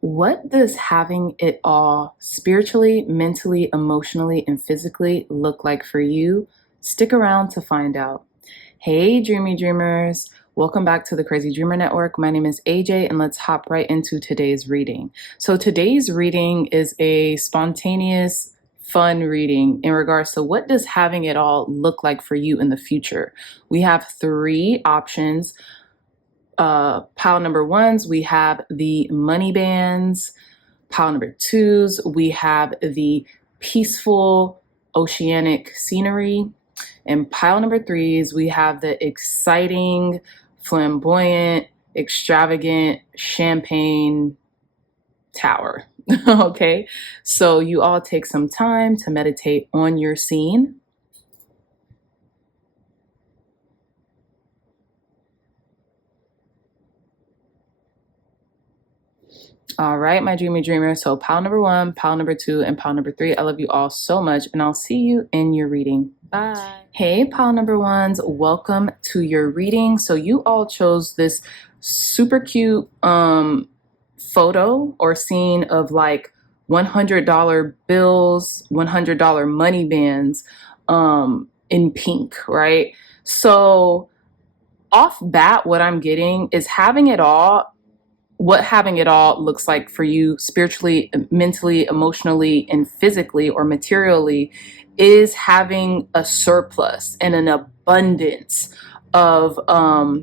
What does having it all spiritually, mentally, emotionally, and physically look like for you? Stick around to find out. Hey, dreamy dreamers. Welcome back to the Crazy Dreamer Network. My name is AJ, and let's hop right into today's reading. So today's reading is a spontaneous, fun reading in regards to what does having it all look like for you in the future. We have three options. Pile number ones, we have the money bands. Pile number twos, we have the peaceful oceanic scenery. And pile number threes, we have the exciting, flamboyant, extravagant champagne tower. Okay, so you all take some time to meditate on your scene. All right, my dreamy dreamer. So pile number one, pile number two, and pile number three. I love you all so much, and I'll see you in your reading. Bye. Hey, pile number ones. Welcome to your reading. So you all chose this super cute photo or scene of like $100 bills, $100 money bands in pink, right? So off bat, what I'm getting is having it all. What having it all looks like for you spiritually, mentally, emotionally, and physically or materially is having a surplus and an abundance of, I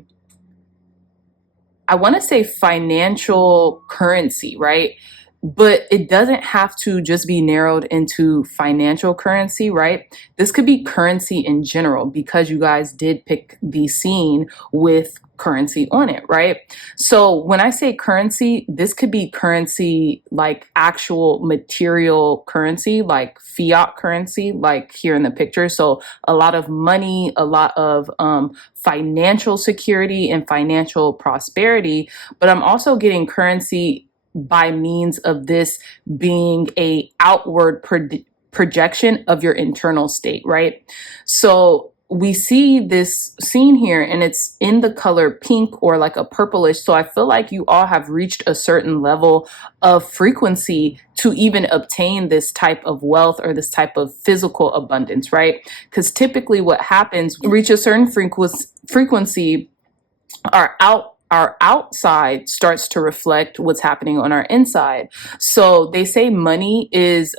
want to say financial currency, right? But it doesn't have to just be narrowed into financial currency, right? This could be currency in general because you guys did pick the scene with currency on it, right? So when I say currency, this could be currency like actual material currency, like fiat currency, like here in the picture. So a lot of money, a lot of financial security and financial prosperity. But I'm also getting currency by means of this being a outward projection of your internal state, right? So we see this scene here and it's in the color pink or like a purplish. So I feel like you all have reached a certain level of frequency to even obtain this type of wealth or this type of physical abundance, right? Because typically what happens, we reach a certain frequency, our outside starts to reflect what's happening on our inside. So they say money is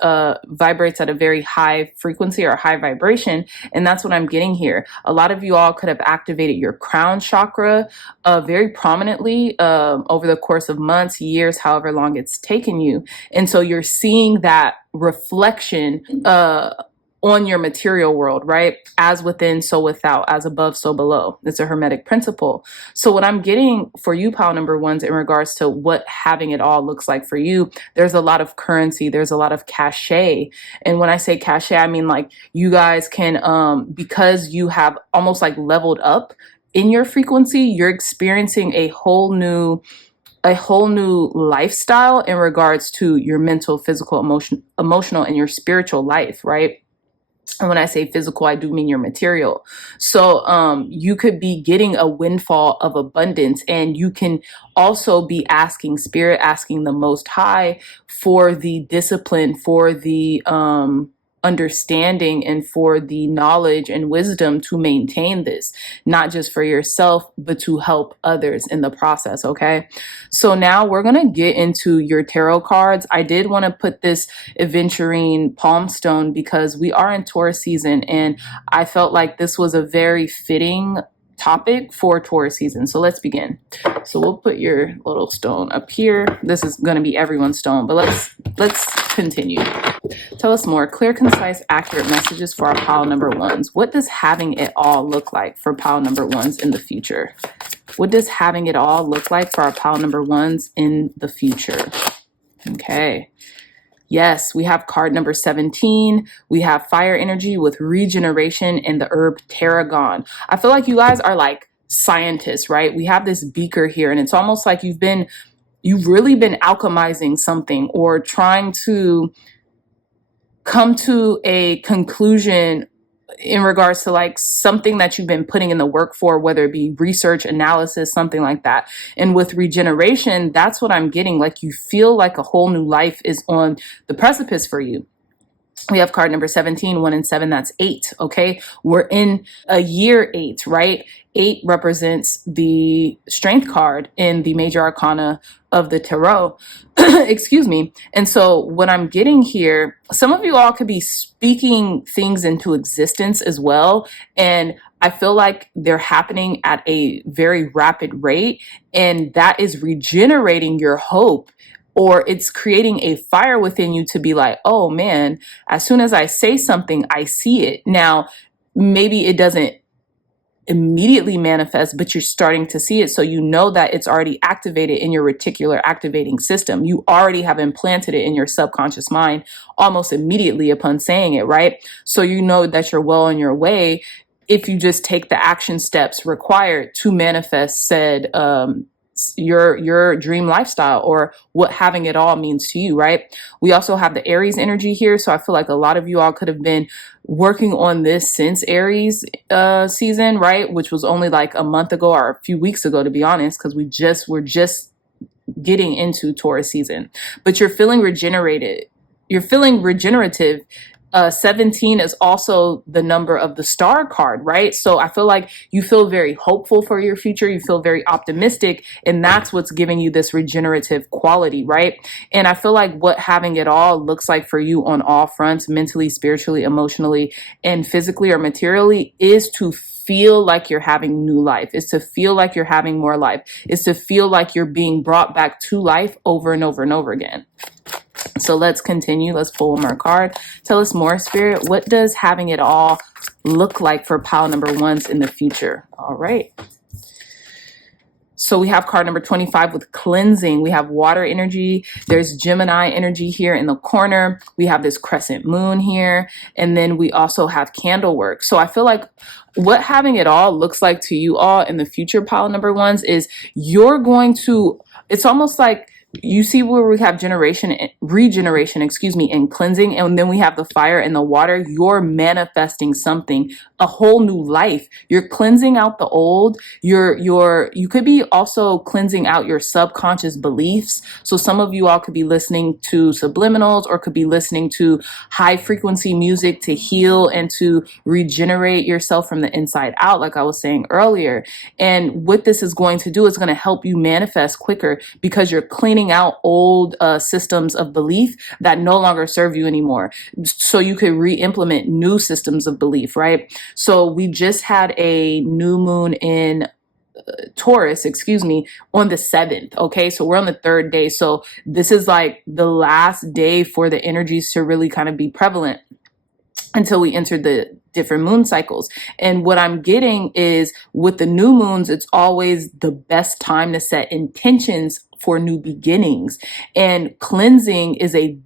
vibrates at a very high frequency or high vibration, and that's what I'm getting here. A lot of you all could have activated your crown chakra very prominently over the course of months, years, however long it's taken you, and so you're seeing that reflection on your material world, right? As within, so without, as above, so below. It's a hermetic principle. So what I'm getting for you, pile number ones, in regards to what having it all looks like for you, there's a lot of currency, there's a lot of cachet. And when I say cachet, I mean like you guys can, because you have almost like leveled up in your frequency, you're experiencing a whole new lifestyle in regards to your mental, physical, emotional, and your spiritual life, right? And when I say physical, I do mean your material. So you could be getting a windfall of abundance, and you can also be asking Spirit, asking the Most High for the discipline, for the understanding, and for the knowledge and wisdom to maintain this, not just for yourself, but to help others in the process. Okay. So now we're going to get into your tarot cards. I did want to put this aventurine palm stone because we are in Taurus season, and I felt like this was a very fitting topic for Taurus season. So let's begin. So we'll put your little stone up here. This is going to be everyone's stone, but let's continue. Tell us more. Clear, concise, accurate messages for our pile number ones. What does having it all look like for pile number ones in the future? What does having it all look like for our pile number ones in the future? Okay. Yes, we have card number 17. We have fire energy with regeneration and the herb tarragon. I feel like you guys are like scientists, right? We have this beaker here, and it's almost like you've really been alchemizing something or trying to come to a conclusion in regards to like something that you've been putting in the work for, whether it be research, analysis, something like that. And with regeneration, that's what I'm getting. Like you feel like a whole new life is on the precipice for you. We have card number 17, 1 and 7, that's 8. Okay. We're in a year 8, right? 8 represents the strength card in the major arcana of the tarot. Excuse me. And so what I'm getting here, some of you all could be speaking things into existence as well. And I feel like they're happening at a very rapid rate, and that is regenerating your hope, or it's creating a fire within you to be like, oh man, as soon as I say something, I see it. Now, maybe it doesn't immediately manifest, but you're starting to see it. So you know that it's already activated in your reticular activating system. You already have implanted it in your subconscious mind almost immediately upon saying it, right? So you know that you're well on your way if you just take the action steps required to manifest said your dream lifestyle, or what having it all means to you, right? We also have the Aries energy here. So I feel like a lot of you all could have been working on this since Aries season, right? Which was only like a month ago or a few weeks ago, to be honest, because we're just getting into Taurus season. But you're feeling regenerated. You're feeling regenerative. 17 is also the number of the star card, right? So I feel like you feel very hopeful for your future. You feel very optimistic, and that's what's giving you this regenerative quality, right? And I feel like what having it all looks like for you on all fronts, mentally, spiritually, emotionally, and physically or materially, is to feel like you're having new life. Is to feel like you're having more life. Is to feel like you're being brought back to life over and over and over again. So let's continue. Let's pull one more card. Tell us more, Spirit. What does having it all look like for pile number 1s in the future? All right. So we have card number 25 with cleansing. We have water energy. There's Gemini energy here in the corner. We have this crescent moon here. And then we also have candle work. So I feel like what having it all looks like to you all in the future pile number 1s is you're going to, it's almost like, you see where we have regeneration, and cleansing, and then we have the fire and the water. You're manifesting something, a whole new life. You're cleansing out the old. You could be also cleansing out your subconscious beliefs. So some of you all could be listening to subliminals, or could be listening to high frequency music to heal and to regenerate yourself from the inside out, like I was saying earlier. And what this is going to do is going to help you manifest quicker, because you're cleaning out old systems of belief that no longer serve you anymore. So you could re-implement new systems of belief, right? So we just had a new moon in Taurus, on the 7th. Okay. So we're on the 3rd day. So this is like the last day for the energies to really kind of be prevalent until we enter the different moon cycles. And what I'm getting is with the new moons, it's always the best time to set intentions for new beginnings. And cleansing is a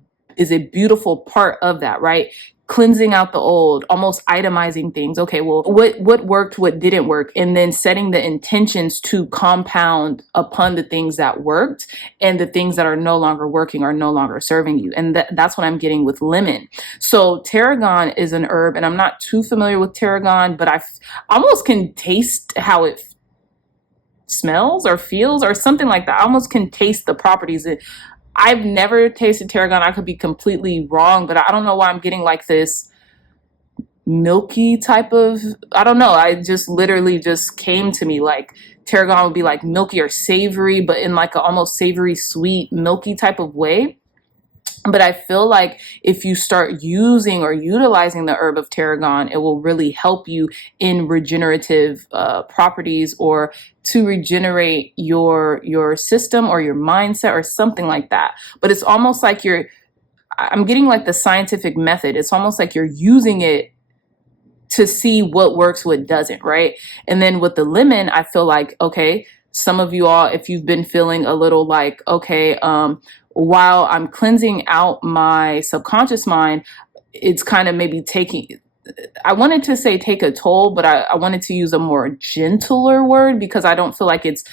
beautiful part of that, right? Cleansing out the old, almost itemizing things. Okay, well, what worked, what didn't work, and then setting the intentions to compound upon the things that worked, and the things that are no longer working are no longer serving you. And that's what I'm getting with lemon. So tarragon is an herb, and I'm not too familiar with tarragon, but I almost can taste how it smells or feels or something like that. I almost can taste the properties. I've never tasted tarragon. I could be completely wrong, but I don't know why I'm getting like this milky type of, I don't know. I just literally just came to me like tarragon would be like milky or savory, but in like a almost savory, sweet, milky type of way. But I feel like if you start using or utilizing the herb of tarragon, it will really help you in regenerative properties, or to regenerate your system or your mindset or something like that. But it's almost like I'm getting like the scientific method. It's almost like you're using it to see what works, what doesn't, right? And then with the lemon, I feel like, okay, some of you all, if you've been feeling a little like, okay, while I'm cleansing out my subconscious mind, it's kind of maybe I wanted to say take a toll, but I wanted to use a more gentler word, because I don't feel like it's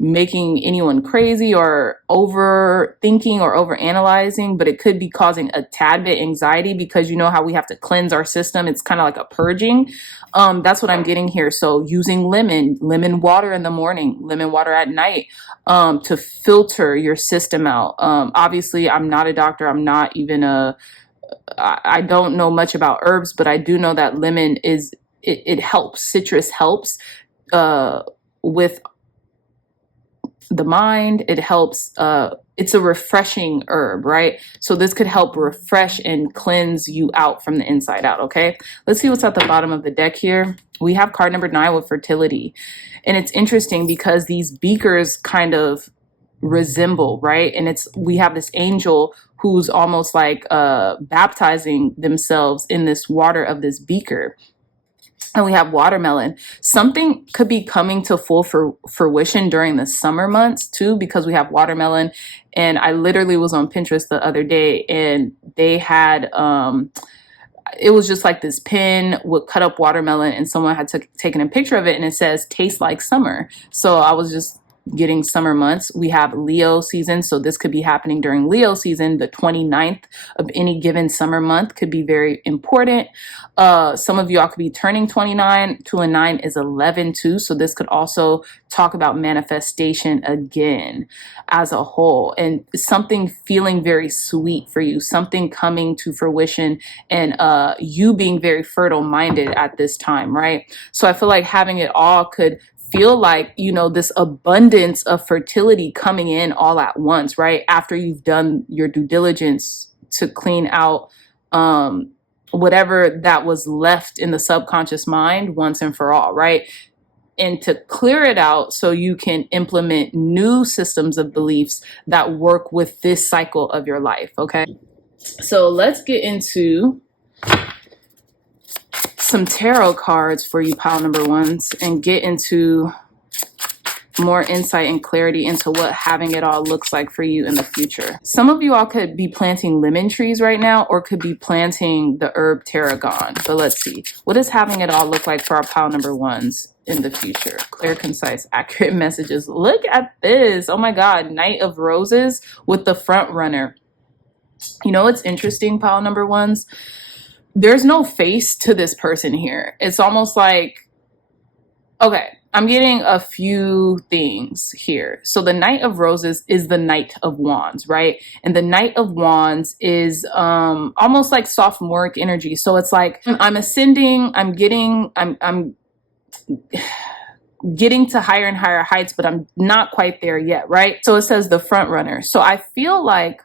making anyone crazy or overthinking or overanalyzing, but it could be causing a tad bit anxiety because you know how we have to cleanse our system. It's kind of like a purging. That's what I'm getting here. So using lemon water in the morning, lemon water at night, to filter your system out. Obviously, I'm not a doctor. I'm not even I don't know much about herbs, but I do know that lemon it helps. Citrus helps with the mind. It helps. It's a refreshing herb, right? So this could help refresh and cleanse you out from the inside out. Okay, let's see what's at the bottom of the deck here. We have card number 9 with fertility, and it's interesting because these beakers kind of resemble, right? And we have this angel who's almost like baptizing themselves in this water of this beaker. And we have watermelon. Something could be coming to full fruition during the summer months too, because we have watermelon. And I literally was on Pinterest the other day, and they had it was just like this pin with cut up watermelon, and someone had taken a picture of it, and it says "Tastes like summer." So I was just getting summer months. We have Leo season, so this could be happening during Leo season. The 29th of any given summer month could be very important. Some of y'all could be turning 29. 2 and 9 is 11 too, so this could also talk about manifestation again as a whole, and something feeling very sweet for you, something coming to fruition, and you being very fertile minded at this time, right? So I feel like having it all could feel like, you know, this abundance of fertility coming in all at once, right? After you've done your due diligence to clean out whatever that was left in the subconscious mind once and for all, right? And to clear it out so you can implement new systems of beliefs that work with this cycle of your life, okay? So let's get into some tarot cards for you pile number 1s and get into more insight and clarity into what having it all looks like for you in the future. Some of you all could be planting lemon trees right now, or could be planting the herb tarragon. But let's see, what does having it all look like for our pile number 1s in the future? Clear, concise, accurate messages. Look at this. Oh my God, Knight of Roses with the front runner. You know what's interesting, pile number 1s? There's no face to this person here. It's almost like, okay, I'm getting a few things here. So the Knight of Roses is the Knight of Wands, right? And the Knight of Wands is almost like sophomoric energy. So it's like I'm ascending, I'm getting to higher and higher heights, but I'm not quite there yet, right? So it says the front runner. So I feel like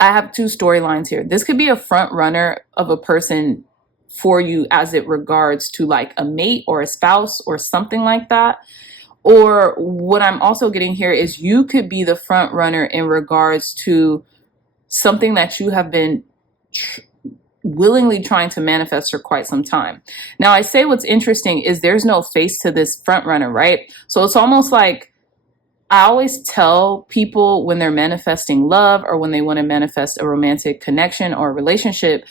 I have 2 storylines here. This could be a front runner of a person for you as it regards to like a mate or a spouse or something like that. Or what I'm also getting here is you could be the front runner in regards to something that you have been willingly trying to manifest for quite some time. Now, I say what's interesting is there's no face to this front runner, right? So it's almost like I always tell people when they're manifesting love or when they want to manifest a romantic connection or a relationship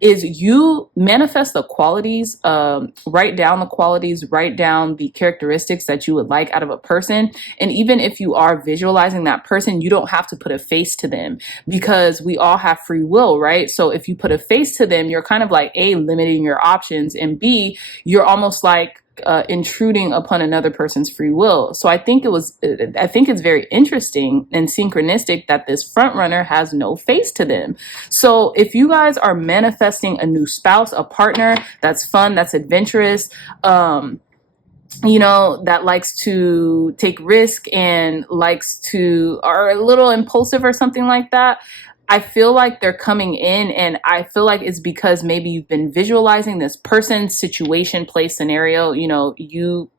is you manifest the qualities, write down the qualities, write down the characteristics that you would like out of a person. And even if you are visualizing that person, you don't have to put a face to them because we all have free will, right? So if you put a face to them, you're kind of like A, limiting your options, and B, you're almost like intruding upon another person's free will. So I think it's very interesting and synchronistic that this front runner has no face to them. So if you guys are manifesting a new spouse, a partner that's fun, that's adventurous, you know, that likes to take risk and are a little impulsive or something like that, I feel like they're coming in, and I feel like it's because maybe you've been visualizing this person, situation, place, scenario. You know, you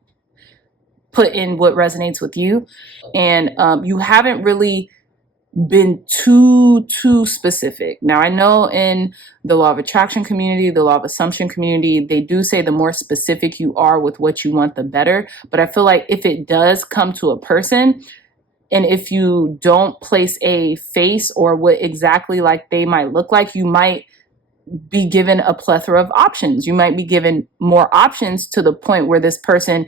put in what resonates with you, and you haven't really been too specific. Now, I know in the law of attraction community, the law of assumption community, they do say the more specific you are with what you want, the better. But I feel like if it does come to a person, and if you don't place a face or what exactly like they might look like, you might be given a plethora of options. You might be given more options to the point where this person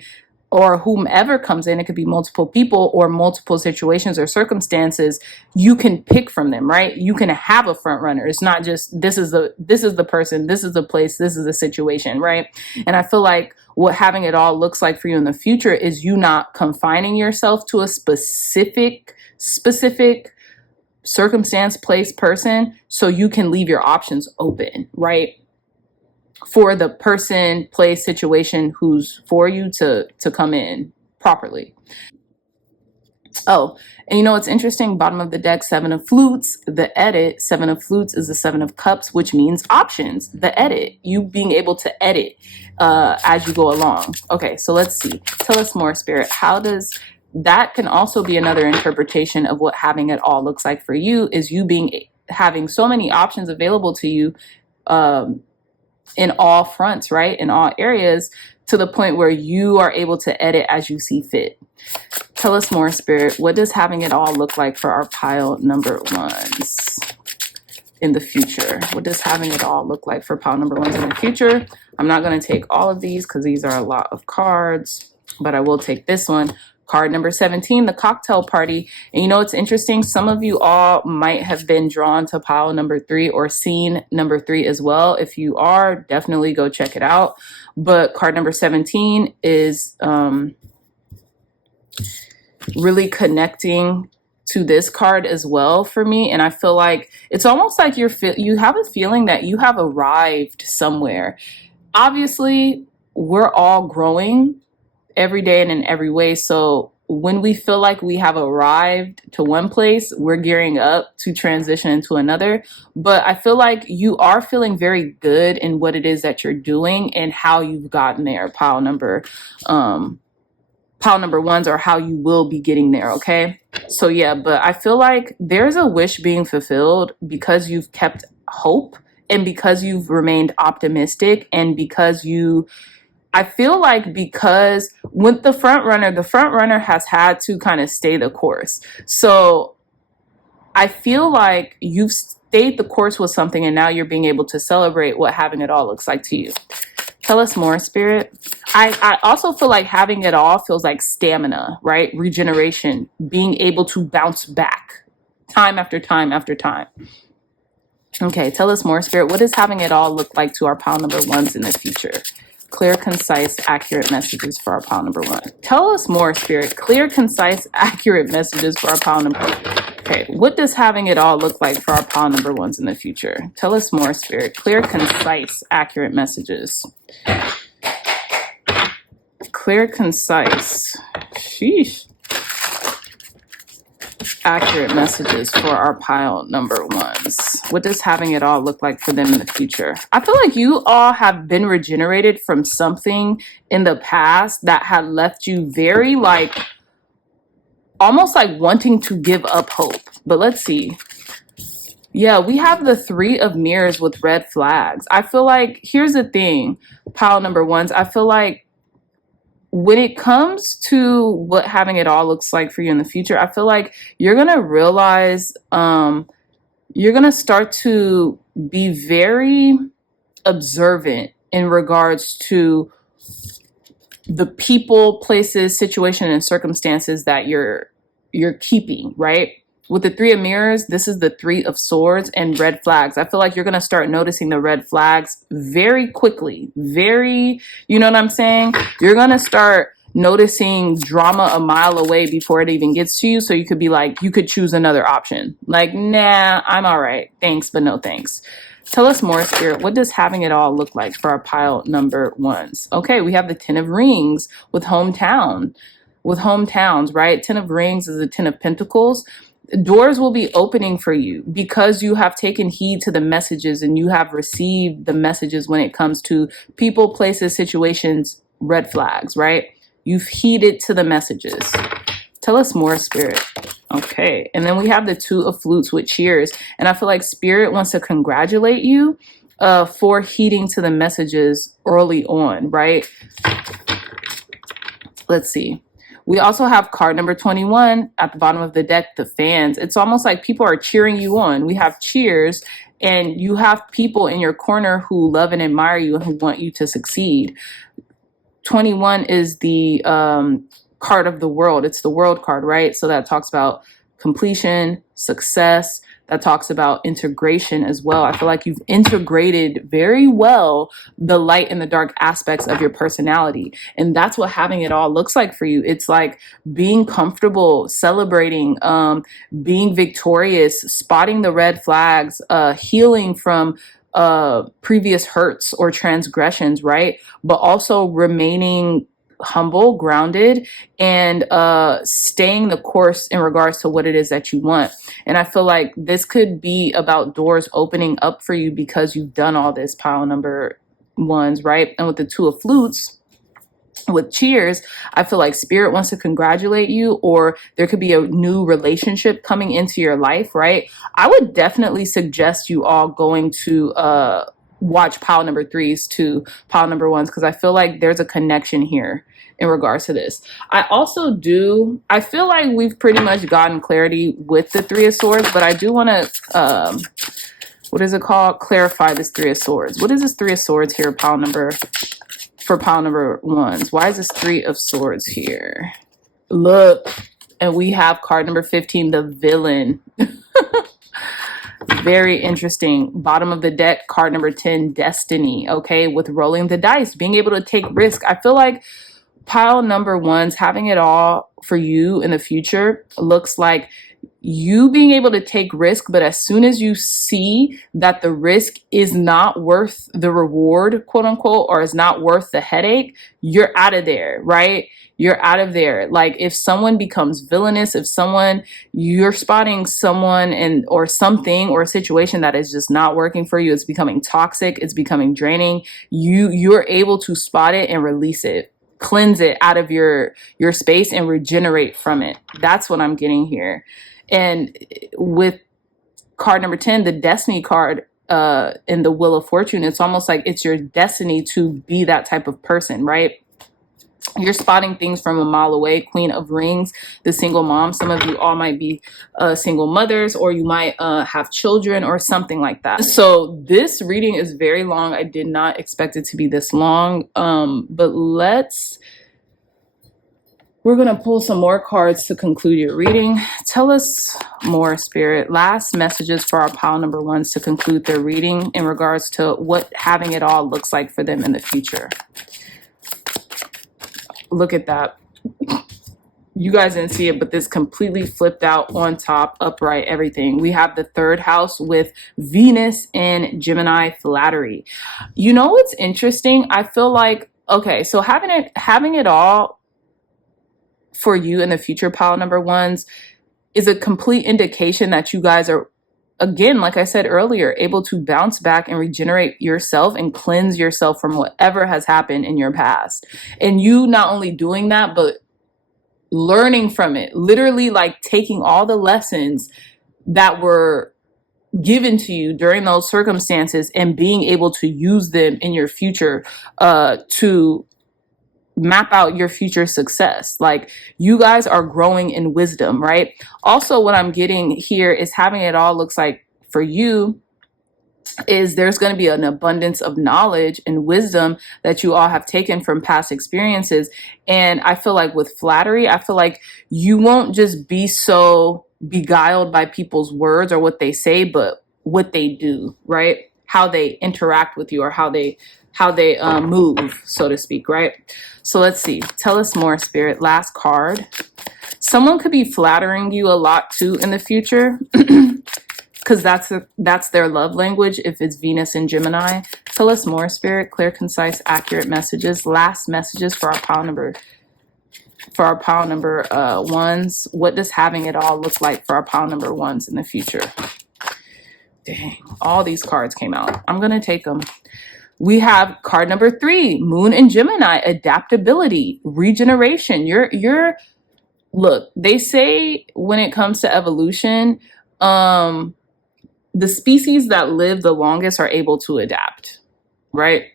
or whomever comes in, it could be multiple people or multiple situations or circumstances, you can pick from them, right? You can have a front runner. It's not just this is the person, this is the place, this is the situation, right? And I feel like what having it all looks like for you in the future is you not confining yourself to a specific circumstance, place, person, so you can leave your options open, right? For the person, place, situation who's for you to come in properly. Oh, and you know what's interesting? Bottom of the deck, 7 of flutes. The edit, 7 of flutes is the 7 of cups, which means options. The edit, you being able to edit as you go along. Okay, so let's see. Tell us more, Spirit. How does that can also be another interpretation of what having it all looks like for you, is you having so many options available to you in all fronts, right? In all areas, to the point where you are able to edit as you see fit. Tell us more, Spirit. What does having it all look like for our pile number ones in the future? What does having it all look like for pile number ones in the future? I'm not going to take all of these because these are a lot of cards, but I will take this one. Card number 17, the cocktail party. And you know, it's interesting. Some of you all might have been drawn to pile number 3 or seen number 3 as well. If you are, definitely go check it out. But card number 17 is really connecting to this card as well for me. And I feel like it's almost like you have a feeling that you have arrived somewhere. Obviously, we're all growing every day and in every way. So when we feel like we have arrived to one place, we're gearing up to transition into another. But I feel like you are feeling very good in what it is that you're doing and how you've gotten there, pile number ones, or how you will be getting there. Okay. So yeah, but I feel like there's a wish being fulfilled because you've kept hope and because you've remained optimistic and because I feel like because with the front runner has had to kind of stay the course. So I feel like you've stayed the course with something and now you're being able to celebrate what having it all looks like to you. Tell us more, Spirit. I also feel like having it all feels like stamina, right? Regeneration, being able to bounce back time after time after time. Okay, tell us more, Spirit. What does having it all look like to our pile number ones in the future? Clear, concise, accurate messages for our pile number one. Tell us more, Spirit. Clear, concise, accurate messages for our pile number one. Okay, what does having it all look like for our pile number ones in the future? Tell us more, Spirit. Clear, concise, accurate messages. Clear, concise. Sheesh. Accurate messages for our pile number ones. What does having it all look like for them in the future? I feel like you all have been regenerated from something in the past that had left you very almost like wanting to give up hope. But let's see. Yeah, we have the 3 of mirrors with red flags. I feel like, here's the thing, pile number ones, I feel like when it comes to what having it all looks like for you in the future, I feel like you're going to realize, you're going to start to be very observant in regards to the people, places, situation, and circumstances that you're keeping, right? With the 3 of mirrors, this is the 3 of swords and red flags. I feel like you're going to start noticing the red flags very quickly. You know what I'm saying? You're going to start noticing drama a mile away before it even gets to you. So you could be like, you could choose another option. Like, nah, I'm all right. Thanks, but no thanks. Tell us more, Spirit. What does having it all look like for our pile number ones? Okay, we have the 10 of rings with hometowns, right? 10 of rings is the 10 of pentacles. Doors will be opening for you because you have taken heed to the messages and you have received the messages when it comes to people, places, situations, red flags, right? You've heeded to the messages. Tell us more, Spirit. Okay. And then we have the 2 of flutes with cheers. And I feel like Spirit wants to congratulate you for heeding to the messages early on, right? Let's see. We also have card number 21 at the bottom of the deck, the fans. It's almost like people are cheering you on. We have cheers, and you have people in your corner who love and admire you and who want you to succeed. 21 is the card of the world. It's the world card, right? So that talks about completion, success. That talks about integration as well. I feel like you've integrated very well the light and the dark aspects of your personality. And that's what having it all looks like for you. It's like being comfortable, celebrating, being victorious, spotting the red flags, healing from previous hurts or transgressions, right? But also remaining humble, grounded, and staying the course in regards to what it is that you want. And I feel like this could be about doors opening up for you because you've done all this, pile number ones, right? And with the Two of Flutes, with cheers, I feel like spirit wants to congratulate you, or there could be a new relationship coming into your life, right? I would definitely suggest you all going to watch pile number threes to pile number ones, because I feel like there's a connection here in regards to this. I feel like we've pretty much gotten clarity with the Three of Swords, but I do want to, what is it called? Clarify this Three of Swords. What is this Three of Swords here, for pile number ones? Why is this Three of Swords here? Look, and we have card number 15, the villain. Very interesting. Bottom of the deck, card number 10, destiny. Okay, with rolling the dice, being able to take risk. I feel like pile number ones, having it all for you in the future looks like you being able to take risk, but as soon as you see that the risk is not worth the reward, quote unquote, or is not worth the headache, you're out of there, right? You're out of there. Like if someone becomes villainous, if you're spotting someone or something or a situation that is just not working for you, it's becoming toxic, it's becoming draining, you're able to spot it and release it, cleanse it out of your space and regenerate from it. That's what I'm getting here. And with card number 10, the destiny card, in the Wheel of Fortune, it's almost like it's your destiny to be that type of person, right? You're spotting things from a mile away. Queen of Rings, the single mom. Some of you all might be single mothers, or you might have children or something like that. So this reading is very long. I did not expect it to be this long. But we're going to pull some more cards to conclude your reading. Tell us more, Spirit. Last messages for our pile number ones to conclude their reading in regards to what having it all looks like for them in the future. Look at that. You guys didn't see it, but this completely flipped out on top, upright, everything. We have the third house with Venus and Gemini flattery. You know what's interesting? I feel like, okay, so having it all for you in the future, pile number ones, is a complete indication that you guys are, again, like I said earlier, able to bounce back and regenerate yourself and cleanse yourself from whatever has happened in your past. And you not only doing that, but learning from it, literally like taking all the lessons that were given to you during those circumstances and being able to use them in your future to map out your future success. Like you guys are growing in wisdom, right? Also, what I'm getting here is having it all looks like for you is there's going to be an abundance of knowledge and wisdom that you all have taken from past experiences. And I feel like with flattery, I feel like you won't just be so beguiled by people's words or what they say, but what they do, right? How they interact with you, or how they move, so to speak, right? So let's see. Tell us more, Spirit. Last card. Someone could be flattering you a lot too in the future, because that's their love language if it's Venus and Gemini. Tell us more, Spirit. Clear, concise, accurate messages. Last messages for our pile number ones. What does having it all look like for our pile number ones in the future? Dang, all these cards came out. I'm gonna take them. We have card number 3, Moon and Gemini, adaptability, regeneration. Look, they say when it comes to evolution, the species that live the longest are able to adapt, right?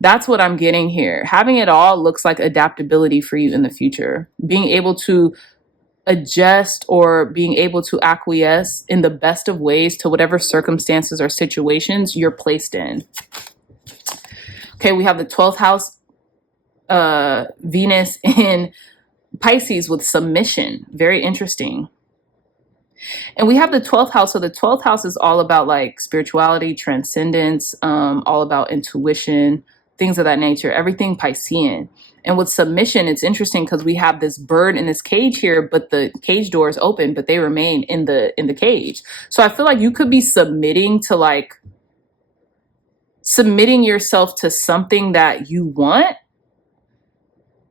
That's what I'm getting here. Having it all looks like adaptability for you in the future. Being able to adjust or being able to acquiesce in the best of ways to whatever circumstances or situations you're placed in. Okay, we have the 12th house Venus in Pisces with submission. Very interesting. And we have the 12th house. So the 12th house is all about like spirituality, transcendence, all about intuition, things of that nature, everything Piscean. And with submission, it's interesting because we have this bird in this cage here, but the cage door is open, but they remain in the cage. So I feel like you could be submitting yourself to something that you want.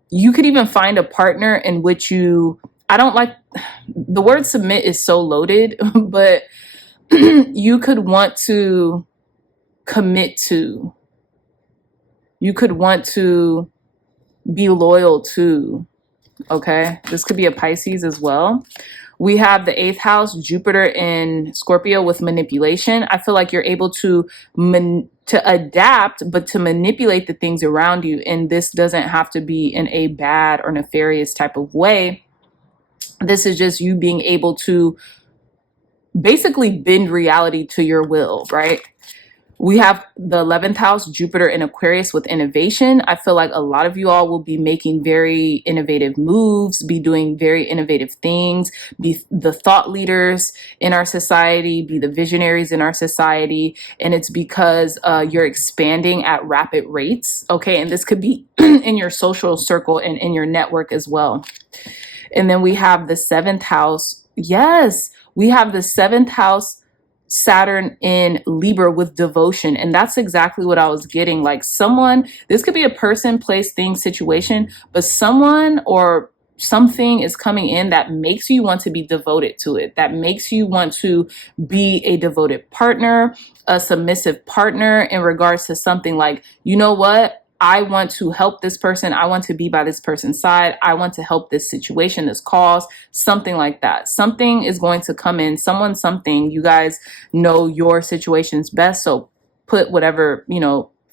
You could even find a partner in which I don't like, the word submit is so loaded, but you could want to commit to, you could want to be loyal to, okay? This could be a Pisces as well. We have the 8th house, Jupiter in Scorpio with manipulation. I feel like you're able to adapt, but to manipulate the things around you. And this doesn't have to be in a bad or nefarious type of way. This is just you being able to basically bend reality to your will, right? We have the 11th house, Jupiter in Aquarius with innovation. I feel like a lot of you all will be making very innovative moves, be doing very innovative things, be the thought leaders in our society, be the visionaries in our society. And it's because you're expanding at rapid rates. Okay. And this could be in your social circle and in your network as well. And then we have the 7th house. Yes, we have the 7th house, Saturn in Libra with devotion. And that's exactly what I was getting. Like someone, this could be a person, place, thing, situation, but someone or something is coming in that makes you want to be devoted to it, that makes you want to be a devoted partner, a submissive partner in regards to something like, you know what? I want to help this person. I want to be by this person's side. I want to help this situation, this cause, something like that. Something is going to come in, someone, something. You guys know your situations best. So put whatever,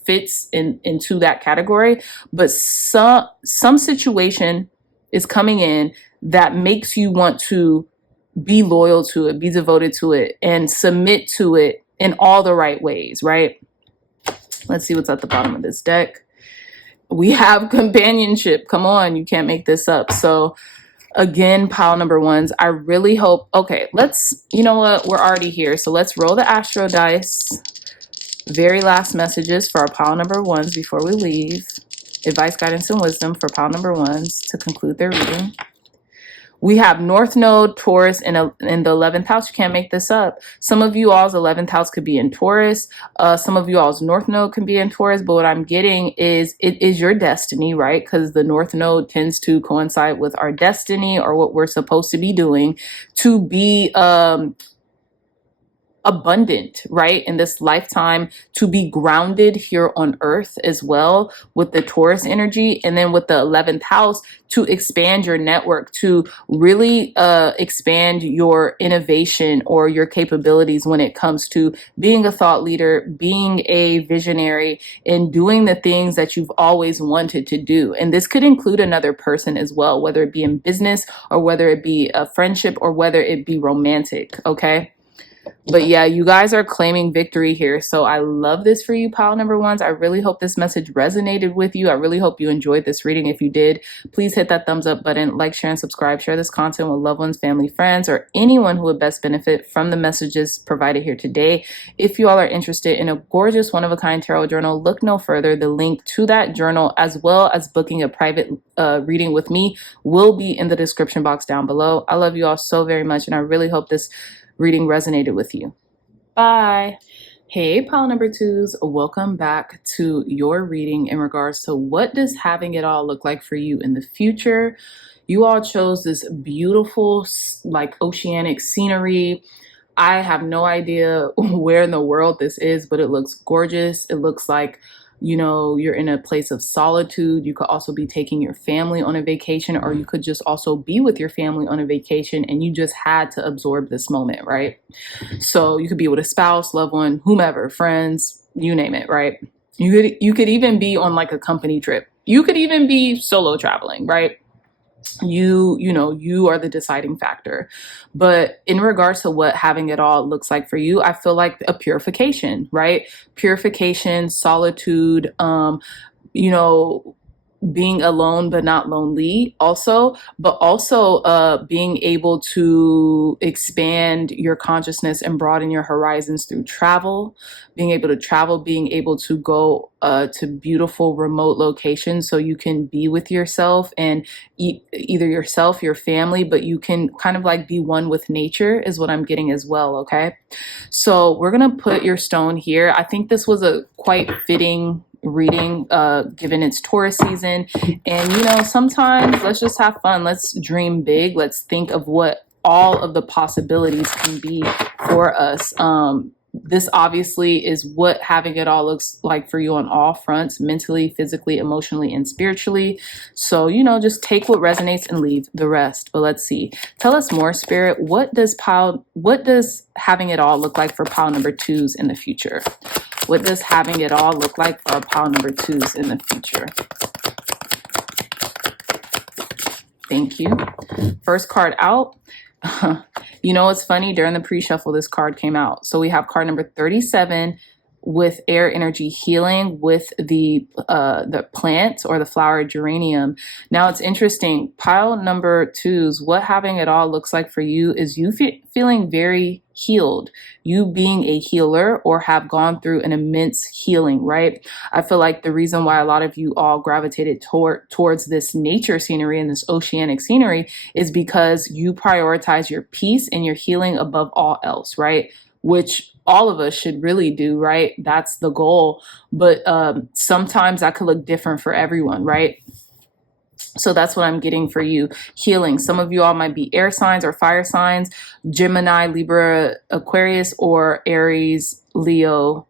fits into that category. But some situation is coming in that makes you want to be loyal to it, be devoted to it, and submit to it in all the right ways, right? Let's see what's at the bottom of this deck. We have companionship. Come on, you can't make this up. So again, pile number ones, I really hope, okay, you know what? We're already here. So let's roll the Astro dice. Very last messages for our pile number ones before we leave. Advice, guidance, and wisdom for pile number ones to conclude their reading. We have North Node, Taurus, in the 11th house. You can't make this up. Some of you all's 11th house could be in Taurus. Some of you all's North Node can be in Taurus. But what I'm getting is it is your destiny, right? Because the North Node tends to coincide with our destiny or what we're supposed to be doing to be abundant, right? In this lifetime, to be grounded here on earth as well with the Taurus energy. And then with the 11th house, to expand your network, to really expand your innovation or your capabilities when it comes to being a thought leader, being a visionary, and doing the things that you've always wanted to do. And this could include another person as well, whether it be in business or whether it be a friendship or whether it be romantic, okay? But yeah, you guys are claiming victory here. So I love this for you, pile number ones. I really hope this message resonated with you. I really hope you enjoyed this reading. If you did, please hit that thumbs up button, like, share, and subscribe. Share this content with loved ones, family, friends, or anyone who would best benefit from the messages provided here today. If you all are interested in a gorgeous one-of-a-kind tarot journal, look no further. The link to that journal, as well as booking a private reading with me, will be in the description box down below. I love you all so very much, and I really hope this reading resonated with you. Bye. Hey, pile number twos, welcome back to your reading in regards to what does having it all look like for you in the future. You all chose this beautiful, like, oceanic scenery. I have no idea where in the world this is, but it looks gorgeous. It looks like, you're in a place of solitude. You could also be taking your family on a vacation, or you could just also be with your family on a vacation and you just had to absorb this moment, right? So you could be with a spouse, loved one, whomever, friends, you name it, right? You could even be on like a company trip. You could even be solo traveling, right? You are the deciding factor. But in regards to what having it all looks like for you, I feel like a purification, right? Purification, solitude, being alone but not lonely also, but also being able to expand your consciousness and broaden your horizons through travel, being able to travel, being able to go to beautiful remote locations so you can be with yourself and either yourself, your family, but you can kind of like be one with nature is what I'm getting as well. Okay, so we're gonna put your stone here. I think this was a quite fitting reading given it's Taurus season, and sometimes let's just have fun, let's dream big, let's think of what all of the possibilities can be for us. This obviously is what having it all looks like for you on all fronts, mentally, physically, emotionally, and spiritually. So just take what resonates and leave the rest. But let's see, tell us more, Spirit. What does having it all look like for pile number 2s in the future? What does having it all look like for our pile number 2s in the future? Thank you. First card out. It's funny, during the pre-shuffle, this card came out. So we have card number 37 with air energy healing with the plant or the flower geranium. Now it's interesting. Pile number 2s, what having it all looks like for you is you feeling very healed, you being a healer or have gone through an immense healing, right? I feel like the reason why a lot of you all gravitated towards this nature scenery and this oceanic scenery is because you prioritize your peace and your healing above all else, right? Which all of us should really do, right? That's the goal. But sometimes that could look different for everyone, right? So that's what I'm getting for you. Healing. Some of you all might be air signs or fire signs, Gemini, Libra, Aquarius, or Aries, Leo,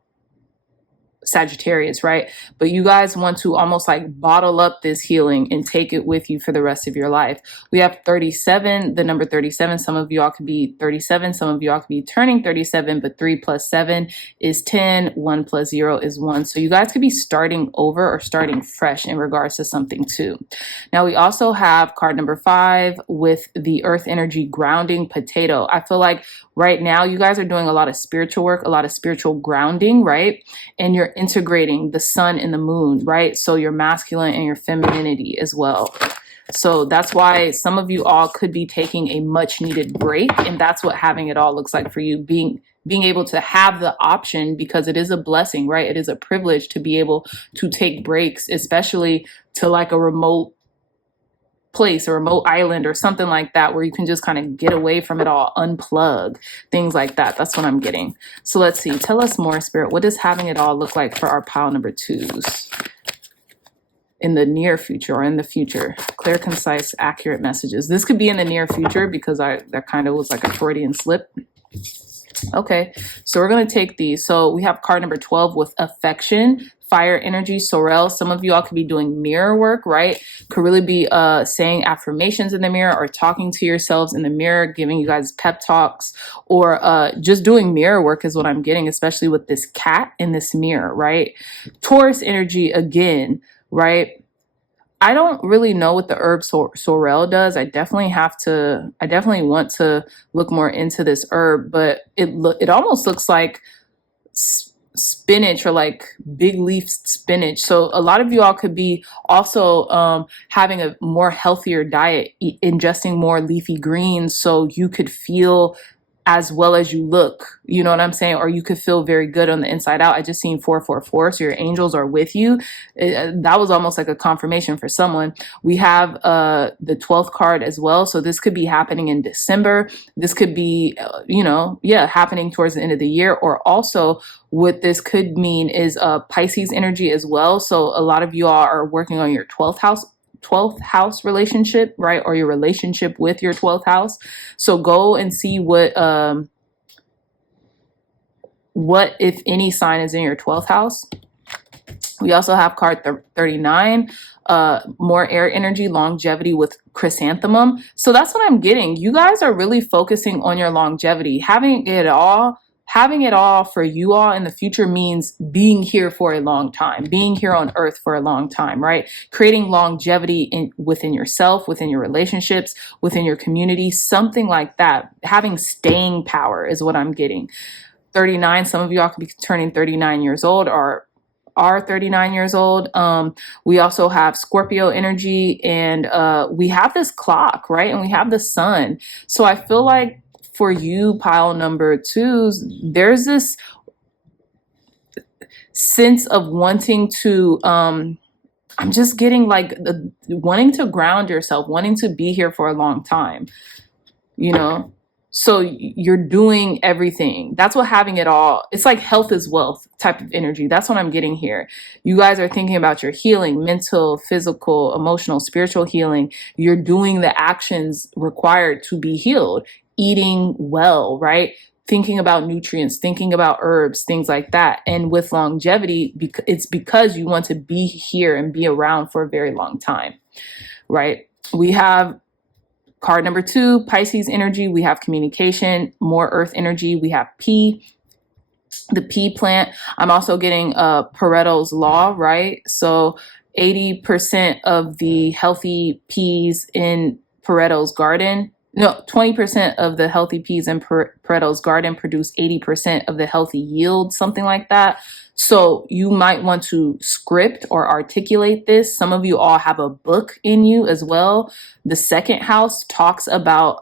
Sagittarius, right? But you guys want to almost like bottle up this healing and take it with you for the rest of your life. We have 37, the number 37. Some of you all could be 37. Some of you all could be turning 37, but 3 plus 7 is 10. 1 plus 0 is 1. So you guys could be starting over or starting fresh in regards to something too. Now we also have card number 5 with the earth energy grounding potato. I feel like right now you guys are doing a lot of spiritual work, a lot of spiritual grounding, right? And you're integrating the sun and the moon, right? So your masculine and your femininity as well. So that's why some of you all could be taking a much needed break. And that's what having it all looks like for you, being able to have the option, because it is a blessing, right? It is a privilege to be able to take breaks, especially to like a remote place or remote island or something like that, where you can just kind of get away from it all, unplug, things like that. That's what I'm getting. So let's see. Tell us more, Spirit. What does having it all look like for our pile number 2s in the near future or in the future? Clear, concise, accurate messages. This could be in the near future because that kind of was like a Freudian slip. Okay, so we're going to take these. So we have card number 12 with affection, fire energy, Sorel. Some of you all could be doing mirror work, right? Could really be saying affirmations in the mirror or talking to yourselves in the mirror, giving you guys pep talks, or just doing mirror work is what I'm getting, especially with this cat in this mirror, right? Taurus energy again, right? I don't really know what the herb sorrel does. I definitely want to look more into this herb, but it almost looks like spinach or like big leaf spinach. So a lot of you all could be also having a more healthier diet, ingesting more leafy greens so you could feel as well as you look, you know what I'm saying? Or you could feel very good on the inside out. I just seen 444, so your angels are with you. That was almost like a confirmation for someone. We have the 12th card as well. So this could be happening in December. This could be, happening towards the end of the year. Or also what this could mean is Pisces energy as well. So a lot of you all are working on your 12th house relationship, right? Or your relationship with your 12th house. So go and see what if any sign is in your 12th house. We also have card 39, more air energy, longevity with chrysanthemum. So that's what I'm getting. You guys are really focusing on your longevity. Having it all for you all in the future means being here for a long time, being here on earth for a long time, right? Creating longevity within yourself, within your relationships, within your community, something like that. Having staying power is what I'm getting. 39, some of you all could be turning 39 years old or are 39 years old. We also have Scorpio energy, and we have this clock, right? And we have the sun. So I feel like for you, pile number twos, there's this sense of wanting to, I'm just getting like wanting to ground yourself, wanting to be here for a long time, you know? So you're doing everything. That's what having it all. It's like health is wealth type of energy. That's what I'm getting here. You guys are thinking about your healing, mental, physical, emotional, spiritual healing. You're doing the actions required to be healed, eating well, right? Thinking about nutrients, thinking about herbs, things like that. And with longevity, it's because you want to be here and be around for a very long time, right? We have card number 2, Pisces energy. We have communication, more earth energy. We have P, the pea plant. I'm also getting Pareto's law, right? So 80% of the healthy peas in Pareto's garden, no, 20% of the healthy peas in Pareto's garden produce 80% of the healthy yield, something like that. So you might want to script or articulate this. Some of you all have a book in you as well. The second house talks about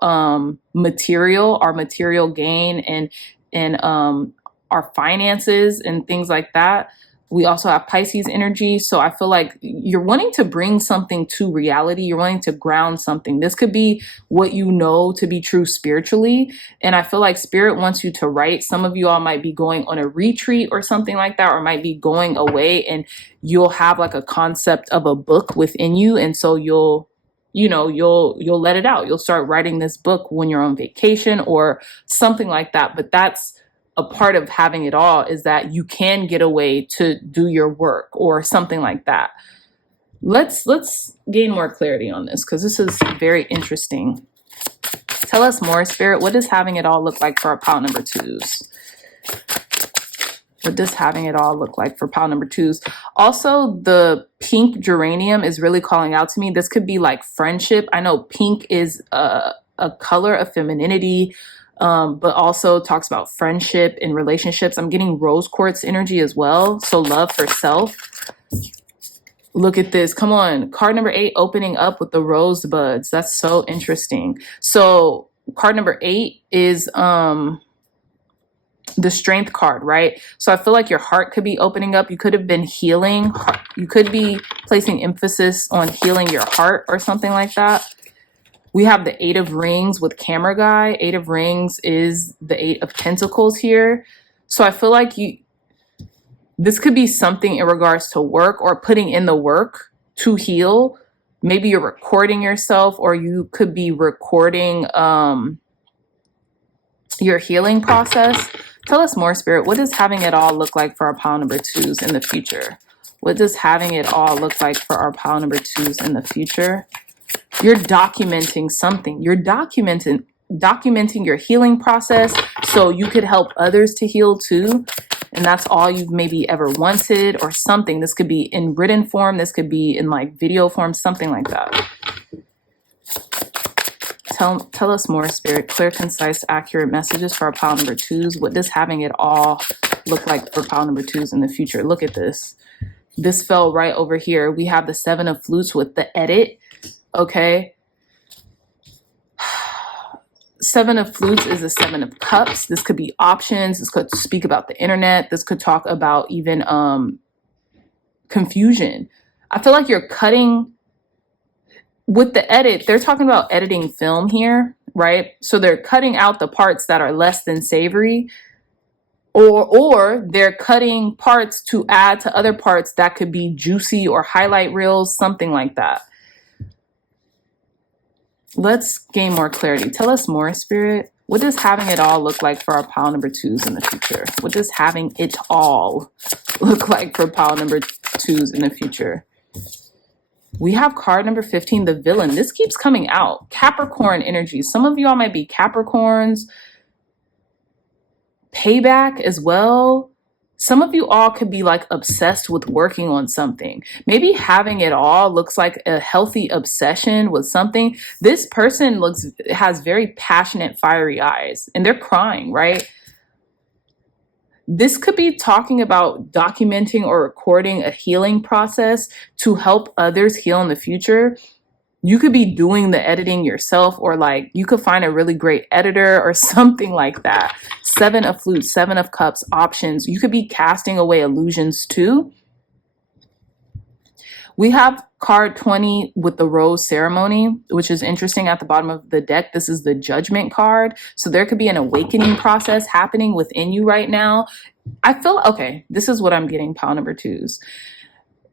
material, our material gain, and our finances and things like that. We also have Pisces energy. So I feel like you're wanting to bring something to reality. You're wanting to ground something. This could be what you know to be true spiritually. And I feel like spirit wants you to write. Some of you all might be going on a retreat or something like that, or might be going away, and you'll have like a concept of a book within you. And so you'll let it out. You'll start writing this book when you're on vacation or something like that. But that's a part of having it all, is that you can get away to do your work or something like that. Let's gain more clarity on this, because this is very interesting. Tell us more, Spirit. What does having it all look like for our pile number 2s? What does having it all look like for pile number 2s? Also, the pink geranium is really calling out to me. This could be like friendship. I know pink is a color of femininity, but also talks about friendship and relationships. I'm getting rose quartz energy as well. So love for self. Look at this. Come on. Card number 8, opening up with the rosebuds. That's so interesting. So card number 8 is the strength card, right? So I feel like your heart could be opening up. You could have been healing. You could be placing emphasis on healing your heart or something like that. We have the 8 of rings with camera guy. 8 of rings is the 8 of pentacles here. So I feel like this could be something in regards to work or putting in the work to heal. Maybe you're recording yourself, or you could be recording your healing process. Tell us more, Spirit. What does having it all look like for our pile number 2s in the future? What does having it all look like for our pile number 2s in the future? You're documenting something. You're documenting your healing process so you could help others to heal too. And that's all you've maybe ever wanted or something. This could be in written form. This could be in like video form, something like that. Tell us more, Spirit. Clear, concise, accurate messages for our pile number 2s. What does having it all look like for pile number 2s in the future? Look at this. This fell right over here. We have the 7 of flutes with the edit. Okay. 7 of flutes is a 7 of cups. This could be options. This could speak about the internet. This could talk about even confusion. I feel like you're cutting with the edit. They're talking about editing film here, right? So they're cutting out the parts that are less than savory, or they're cutting parts to add to other parts that could be juicy or highlight reels, something like that. Let's gain more clarity. Tell us more, Spirit. What does having it all look like for our pile number 2s in the future? What does having it all look like for pile number 2s in the future? We have card number 15, the villain. This keeps coming out. Capricorn energy. Some of y'all might be Capricorns. Payback as well. Some of you all could be like obsessed with working on something. Maybe having it all looks like a healthy obsession with something. This person has very passionate, fiery eyes, and they're crying, right? This could be talking about documenting or recording a healing process to help others heal in the future. You could be doing the editing yourself, or like you could find a really great editor or something like that. 7 of flutes, 7 of cups, options. You could be casting away illusions too. We have card 20 with the rose ceremony, which is interesting at the bottom of the deck. This is the judgment card. So there could be an awakening process happening within you right now. I feel, okay, this is what I'm getting, pile number 2s.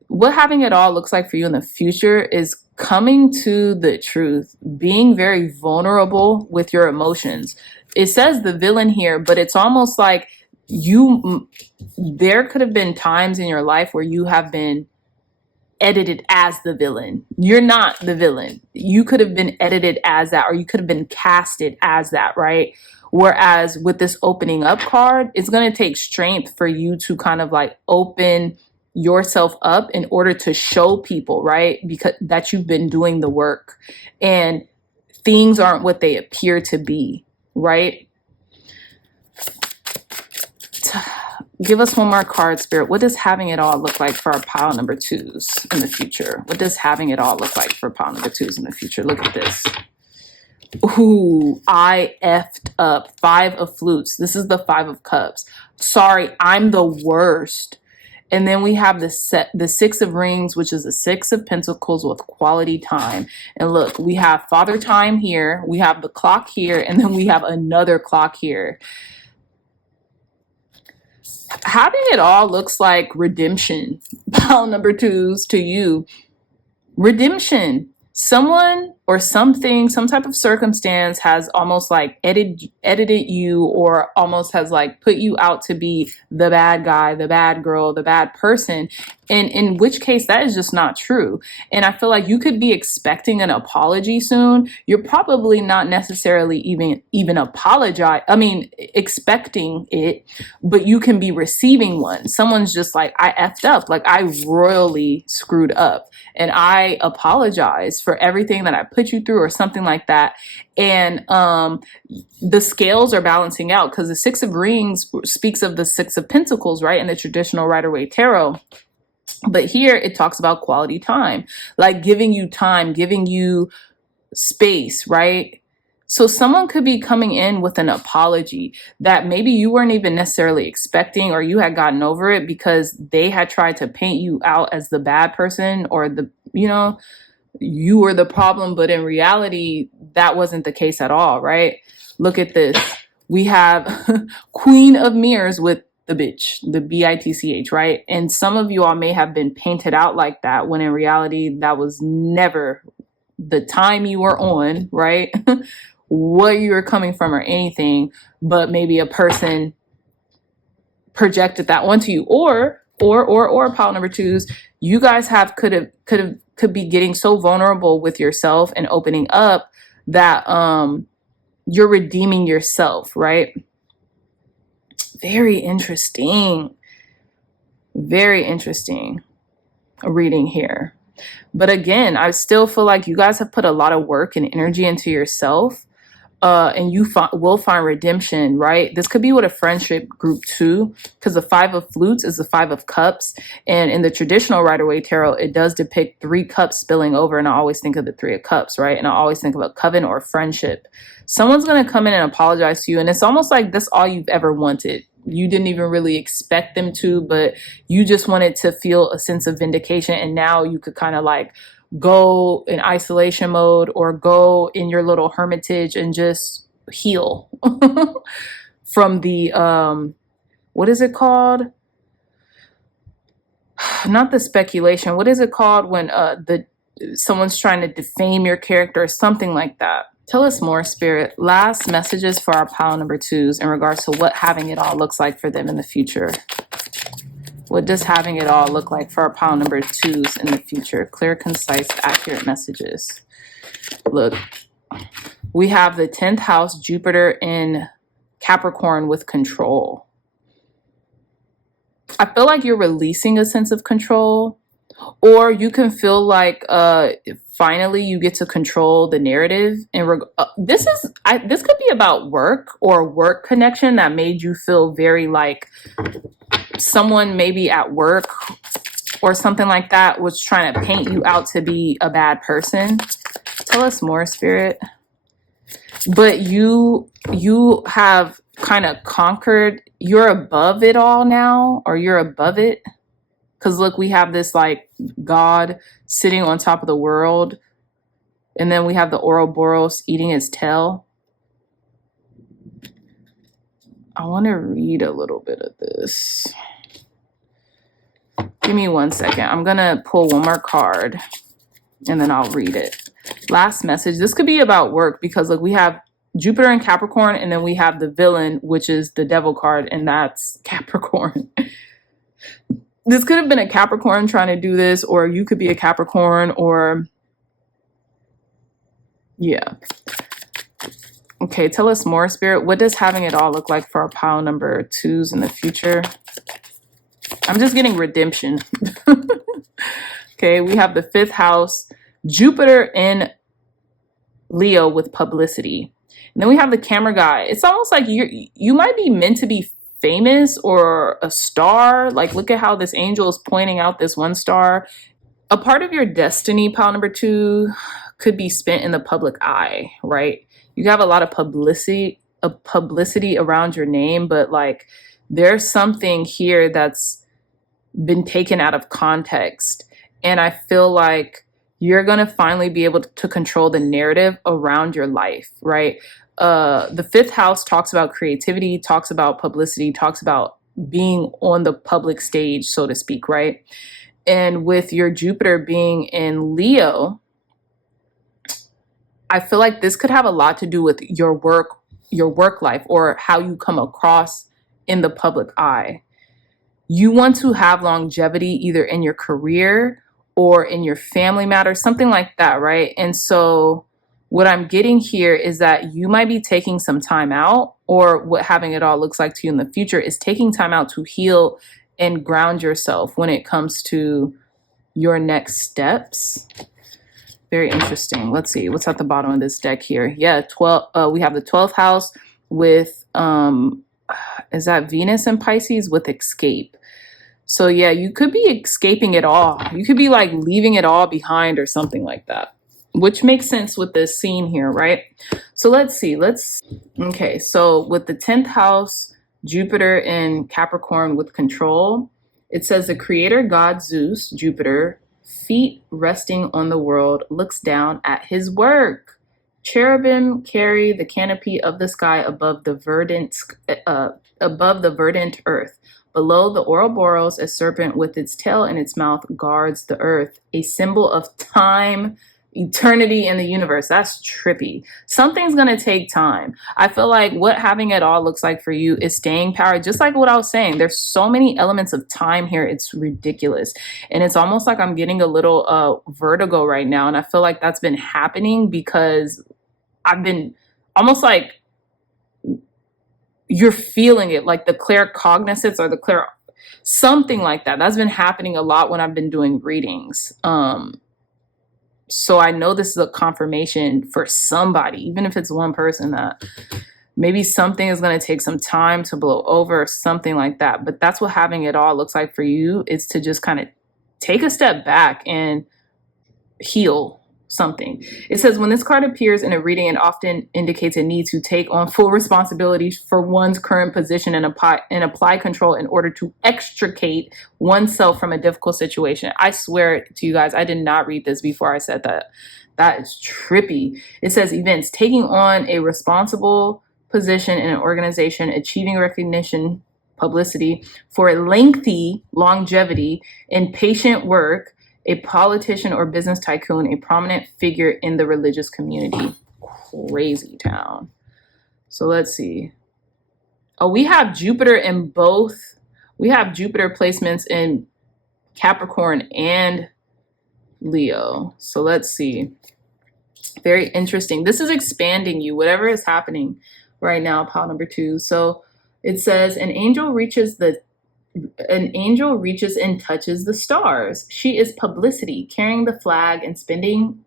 What having it all looks like for you in the future is coming to the truth, being very vulnerable with your emotions. It says the villain here, but it's almost like there could have been times in your life where you have been edited as the villain. You're not the villain. You could have been edited as that, or you could have been casted as that, right? Whereas with this opening up card, it's going to take strength for you to kind of like open yourself up in order to show people, right? Because that you've been doing the work and things aren't what they appear to be, right? Give us one more card, Spirit. What does having it all look like for our pile number 2s in the future? What does having it all look like for pile number 2s in the future? Look at this. Ooh, I effed up. 5 of flutes. This is the 5 of cups. Sorry, I'm the worst. And then we have the 6 of rings, which is the 6 of pentacles with quality time. And look, we have father time here. We have the clock here. And then we have another clock here. Having it all looks like redemption. Pile number 2s to you. Redemption. Someone or something, some type of circumstance has almost like edited you, or almost has like put you out to be the bad guy, the bad girl, the bad person. And in which case that is just not true. And I feel like you could be expecting an apology soon. You're probably not necessarily even expecting it, but you can be receiving one. Someone's just like, I effed up, like I royally screwed up. And I apologize for everything that I put you through, or something like that. And the scales are balancing out, because the 6 of rings speaks of the 6 of pentacles, right? In the traditional Rider-Waite tarot. But here it talks about quality time, like giving you time, giving you space, right? So someone could be coming in with an apology that maybe you weren't even necessarily expecting, or you had gotten over it because they had tried to paint you out as the bad person, or you were the problem. But in reality, that wasn't the case at all, right? Look at this. We have Queen of Mirrors with the bitch, the bitch, right? And some of you all may have been painted out like that, when in reality, that was never the time you were on, right? What you were coming from or anything, but maybe a person projected that onto you, or pile number 2s, you guys could be getting so vulnerable with yourself and opening up that you're redeeming yourself, right? Very interesting reading here. But again, I still feel like you guys have put a lot of work and energy into yourself. And you will find redemption, right? This could be with a friendship group too, because the 5 of flutes is the 5 of cups. And in the traditional Rider-Waite tarot, it does depict 3 cups spilling over. And I always think of the 3 of cups, right? And I always think of a coven or friendship. Someone's going to come in and apologize to you. And it's almost like that's all you've ever wanted. You didn't even really expect them to, but you just wanted to feel a sense of vindication. And now you could kind of like go in isolation mode, or go in your little hermitage and just heal from the, what is it called? Not the speculation. What is it called when someone's trying to defame your character or something like that? Tell us more, Spirit. Last messages for our pile number 2s in regards to what having it all looks like for them in the future. What does having it all look like for our pile number 2s in the future? Clear, concise, accurate messages. Look, we have the 10th house, Jupiter in Capricorn with control. I feel like you're releasing a sense of control, Or you can feel like finally you get to control the narrative. And this could be about work or work connection that made you feel very like someone maybe at work or something like that was trying to paint you out to be a bad person. Tell us more, Spirit. But you have kind of conquered, you're above it all now, or you're above it. Because look, we have this like God sitting on top of the world, and then we have the Ouroboros eating his tail. I want to read a little bit of this. Give me 1 second. I'm going to pull one more card and then I'll read it. Last message. This could be about work because look, we have Jupiter and Capricorn, and then we have the villain, which is the devil card, and that's Capricorn. This could have been a Capricorn trying to do this, or you could be a Capricorn, or yeah. Okay, tell us more, Spirit. What does having it all look like for our pile number 2s in the future? I'm just getting redemption. Okay, we have the 5th house, Jupiter in Leo with publicity. And then we have the camera guy. It's almost like you might be meant to be famous or a star. Like, look at how this angel is pointing out this one star. A part of your destiny, pile number 2, could be spent in the public eye, right? You have a lot of publicity around your name, but like there's something here that's been taken out of context. And I feel like you're going to finally be able to control the narrative around your life, right? The 5th house talks about creativity, talks about publicity, talks about being on the public stage, so to speak, right? And with your Jupiter being in Leo, I feel like this could have a lot to do with your work life, or how you come across in the public eye. You want to have longevity either in your career or in your family matters, something like that, right? And so what I'm getting here is that you might be taking some time out, or what having it all looks like to you in the future is taking time out to heal and ground yourself when it comes to your next steps. Very interesting. Let's see what's at the bottom of this deck here. Yeah, 12. We have the 12th house with is that Venus and Pisces with escape. So yeah, you could be escaping it all. You could be like leaving it all behind or something like that, which makes sense with this scene here, right? So let's see. Okay, so with the 10th house, Jupiter in Capricorn with control, it says the creator god Zeus, Jupiter, feet resting on the world, looks down at his work. Cherubim carry the canopy of the sky above the verdant earth. Below the Ouroboros, a serpent with its tail in its mouth guards the earth, a symbol of time, eternity, in the universe. That's trippy. Something's going to take time. I feel like what having it all looks like for you is staying power. Just like what I was saying, there's so many elements of time here. It's ridiculous. And it's almost like I'm getting a little vertigo right now. And I feel like that's been happening because I've been almost like you're feeling it, like the claircognizance or something like that. That's been happening a lot when I've been doing readings. So I know this is a confirmation for somebody, even if it's one person, that maybe something is going to take some time to blow over or something like that. But that's what having it all looks like for you, is to just kind of take a step back and heal something. It says when this card appears in a reading, it often indicates a need to take on full responsibility for one's current position and apply control in order to extricate oneself from a difficult situation. I swear to you guys, I did not read this before I said that. That is trippy. It says events, taking on a responsible position in an organization, achieving recognition, publicity for a lengthy longevity in patient work, a politician or business tycoon, a prominent figure in the religious community. Crazy town. So let's see. Oh, we have Jupiter in both. We have Jupiter placements in Capricorn and Leo. So let's see. Very interesting. This is expanding you, whatever is happening right now, pile number 2. So it says an angel reaches the an angel reaches and touches the stars. She is publicity, carrying the flag and spreading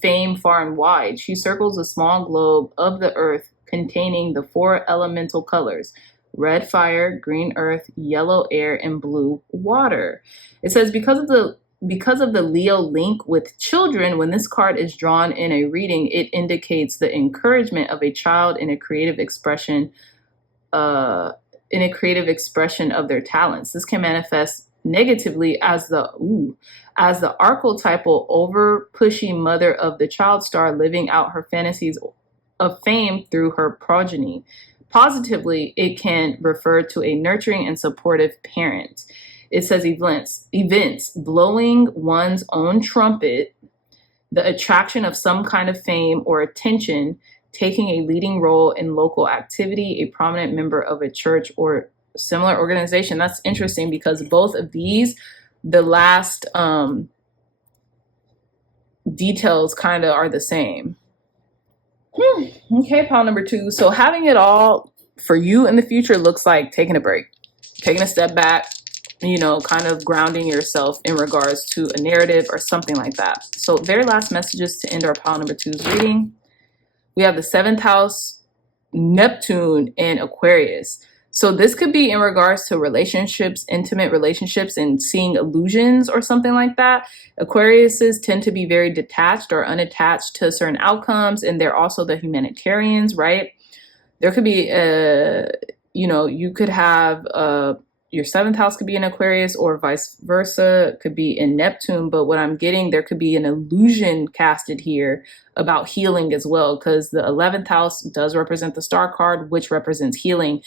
fame far and wide. She circles a small globe of the earth containing the four elemental colors: red fire, green earth, yellow air, and blue water. It says because of the Leo link with children, when this card is drawn in a reading, it indicates the encouragement of a child in a creative expression of their talents. This can manifest negatively as the archetypal over pushy mother of the child star living out her fantasies of fame through her progeny. Positively, it can refer to a nurturing and supportive parent. It says events, blowing one's own trumpet, the attraction of some kind of fame or attention, taking a leading role in local activity, a prominent member of a church or similar organization. That's interesting because both of these, the last details kind of are the same. Okay, pile number 2. So having it all for you in the future looks like taking a break, taking a step back, kind of grounding yourself in regards to a narrative or something like that. So very last messages to end our pile number 2's reading. We have the 7th house, Neptune, and Aquarius. So this could be in regards to relationships, intimate relationships, and seeing illusions or something like that. Aquariuses tend to be very detached or unattached to certain outcomes, and they're also the humanitarians, right? There could be, you could have your 7th house could be in Aquarius or vice versa. It could be in Neptune. But what I'm getting, there could be an illusion casted here about healing as well, because the 11th house does represent the star card, which represents healing.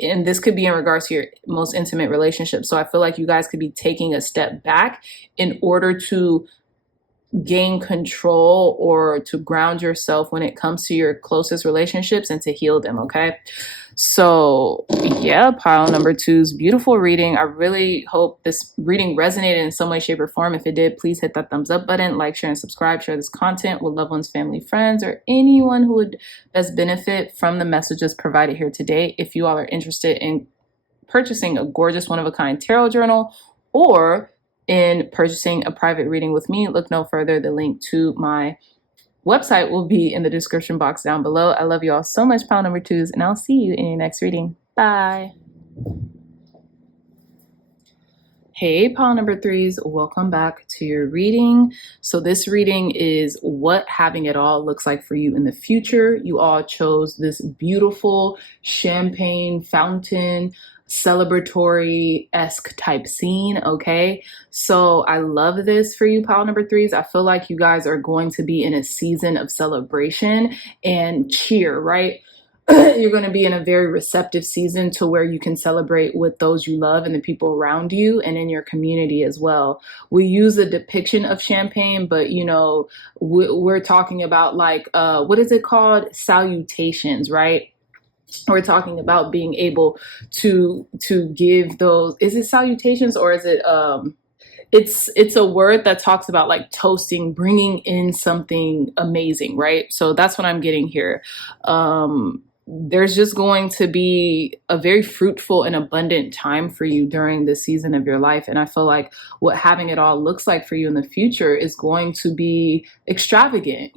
And this could be in regards to your most intimate relationship. So I feel like you guys could be taking a step back in order to gain control or to ground yourself when it comes to your closest relationships and to heal them. Okay. So yeah, pile number 2's beautiful reading. I really hope this reading resonated in some way, shape, or form. If it did, please hit that thumbs up button, like, share, and subscribe. Share this content with loved ones, family, friends, or anyone who would best benefit from the messages provided here today. If you all are interested in purchasing a gorgeous one-of-a-kind tarot journal or in purchasing a private reading with me, look no further. The link to my website will be in the description box down below. I love you all so much, pile number 2's, and I'll see you in your next reading. Bye. Hey, pile number 3's, welcome back to your reading. So this reading is what having it all looks like for you in the future. You all chose this beautiful champagne fountain celebratory-esque type scene. Okay, so I love this for you, pile number 3's. I feel like you guys are going to be in a season of celebration and cheer, right? You're going to be in a very receptive season to where you can celebrate with those you love and the people around you and in your community as well. We use a depiction of champagne, but we're talking about like what is it called? Salutations, right? We're talking about being able to give those, is it salutations or is it it's a word that talks about like toasting, bringing in something amazing, right? So that's what I'm getting here. There's just going to be a very fruitful and abundant time for you during this season of your life. And I feel like what having it all looks like for you in the future is going to be extravagant,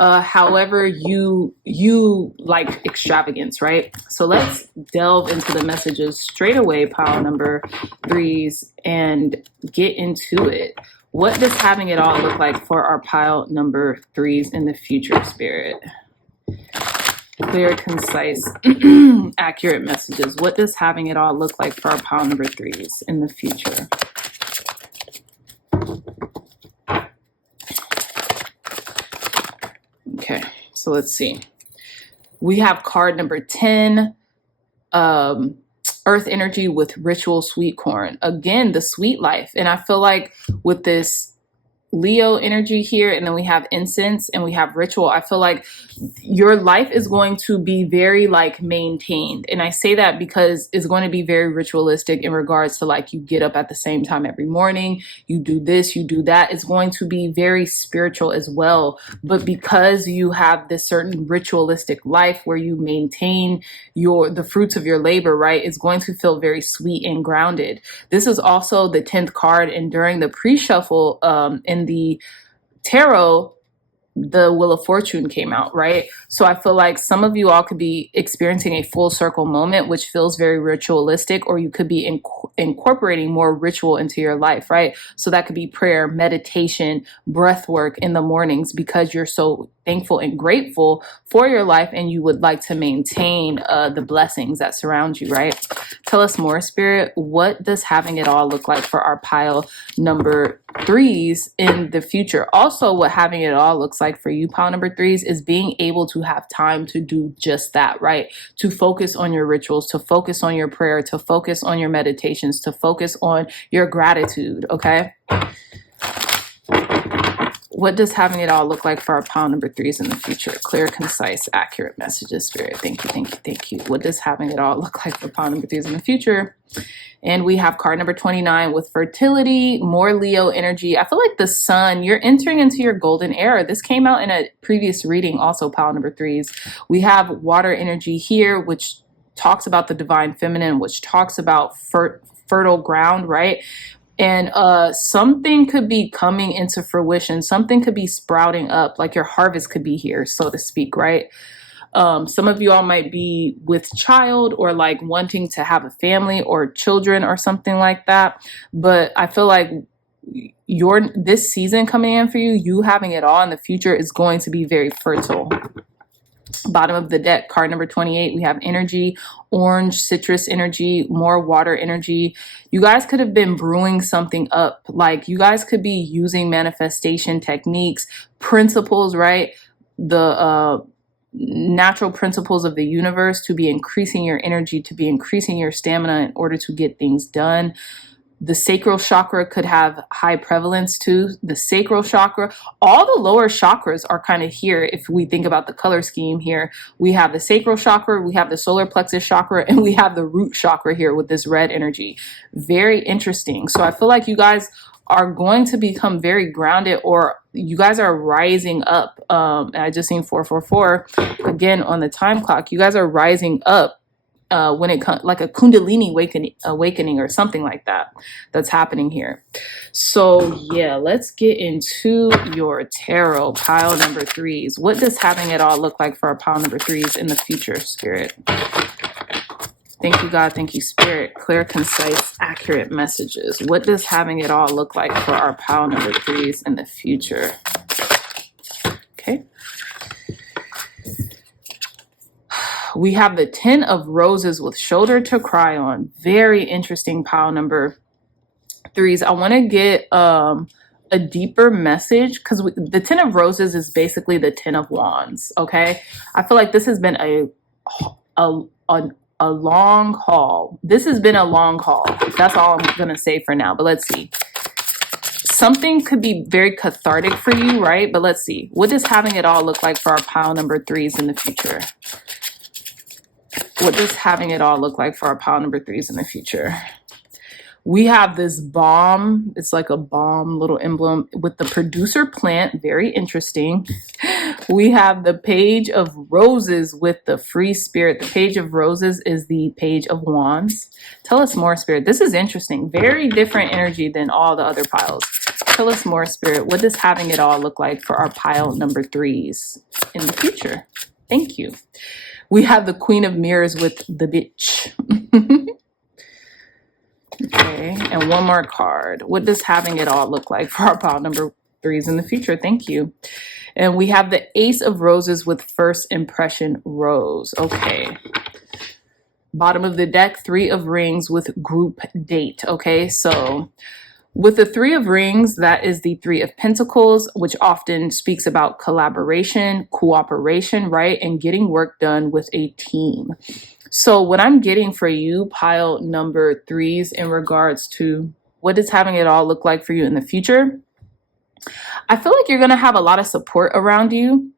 however you like extravagance, right? So let's delve into the messages straight away, pile number 3's, and get into it. What does having it all look like for our pile number 3's in the future, Spirit? Clear, concise, accurate messages. What does having it all look like for our pile number 3's in the future? Okay, so let's see. We have card number 10, Earth energy with ritual sweet corn. Again, the sweet life. And I feel like with this Leo energy here, and then we have incense and we have ritual. I feel like your life is going to be very like maintained. And I say that because it's going to be very ritualistic in regards to like you get up at the same time every morning, you do this, you do that. It's going to be very spiritual as well. But because you have this certain ritualistic life where you maintain the fruits of your labor, right, it's going to feel very sweet and grounded. This is also the 10th card, and during the pre-shuffle in the tarot, the Wheel of Fortune came out, right? So I feel like some of you all could be experiencing a full circle moment, which feels very ritualistic, or you could be incorporating more ritual into your life, right? So that could be prayer, meditation, breath work in the mornings, because you're so thankful and grateful for your life and you would like to maintain the blessings that surround you, right? Tell us more, Spirit. What does having it all look like for our pile number 3s in the future? Also, what having it all looks like for you, pile number 3s, is being able to have time to do just that, right? To focus on your rituals, to focus on your prayer, to focus on your meditations, to focus on your gratitude, okay? What does having it all look like for our pile number 3s in the future? Clear, concise, accurate messages, Spirit. Thank you, thank you, thank you. What does having it all look like for pile number 3s in the future? And we have card number 29 with fertility, more Leo energy. I feel like the sun, you're entering into your golden era. This came out in a previous reading, also pile number 3s. We have water energy here, which talks about the divine feminine, which talks about fertile ground, right? And something could be coming into fruition. Something could be sprouting up, like your harvest could be here, so to speak, right? Some of you all might be with child or like wanting to have a family or children or something like that. But I feel like this season coming in for you having it all in the future is going to be very fertile. Bottom of the deck, card number 28, we have energy, orange, citrus energy, more water energy. You guys could have been brewing something up. Like you guys could be using manifestation techniques, principles, right? The natural principles of the universe to be increasing your energy, to be increasing your stamina in order to get things done. The sacral chakra could have high prevalence too. The sacral chakra, all the lower chakras are kind of here. If we think about the color scheme here, we have the sacral chakra, we have the solar plexus chakra, and we have the root chakra here with this red energy. Very interesting. So I feel like you guys are going to become very grounded, or you guys are rising up. I just seen 444 again on the time clock. You guys are rising up. When it comes like a Kundalini awakening or something like that, that's happening here. So yeah, let's get into your tarot, pile number 3s. What does having it all look like for our pile number 3s in the future, Spirit? Thank you, God. Thank you, Spirit. Clear, concise, accurate messages. What does having it all look like for our pile number 3s in the future? Okay. We have the 10 of roses with shoulder to cry on. Very interesting, pile number 3s. I want to get a deeper message, because the 10 of roses is basically the 10 of wands. Okay, I feel like this has been a long haul. This has been a long haul. That's all I'm gonna say for now. But let's see. Something could be very cathartic for you, right? But let's see. What does having it all look like for our pile number 3s in the future? What does having it all look like for our pile number 3s in the future? We have this bomb. It's like a bomb little emblem with the producer plant. Very interesting. We have the page of roses with the free spirit. The page of roses is the page of wands. Tell us more, Spirit. This is interesting. Very different energy than all the other piles. Tell us more, Spirit. What does having it all look like for our pile number 3s in the future? Thank you. We have the Queen of Mirrors with the bitch. Okay, and one more card. What does having it all look like for our pile number 3s in the future? Thank you. And we have the Ace of Roses with first impression rose. Okay. Bottom of the deck, 3 of Rings with group date. Okay, so with the 3 of Rings, that is the 3 of Pentacles, which often speaks about collaboration, cooperation, right? And getting work done with a team. So what I'm getting for you, pile number 3s, in regards to what does having it all look like for you in the future? I feel like you're going to have a lot of support around you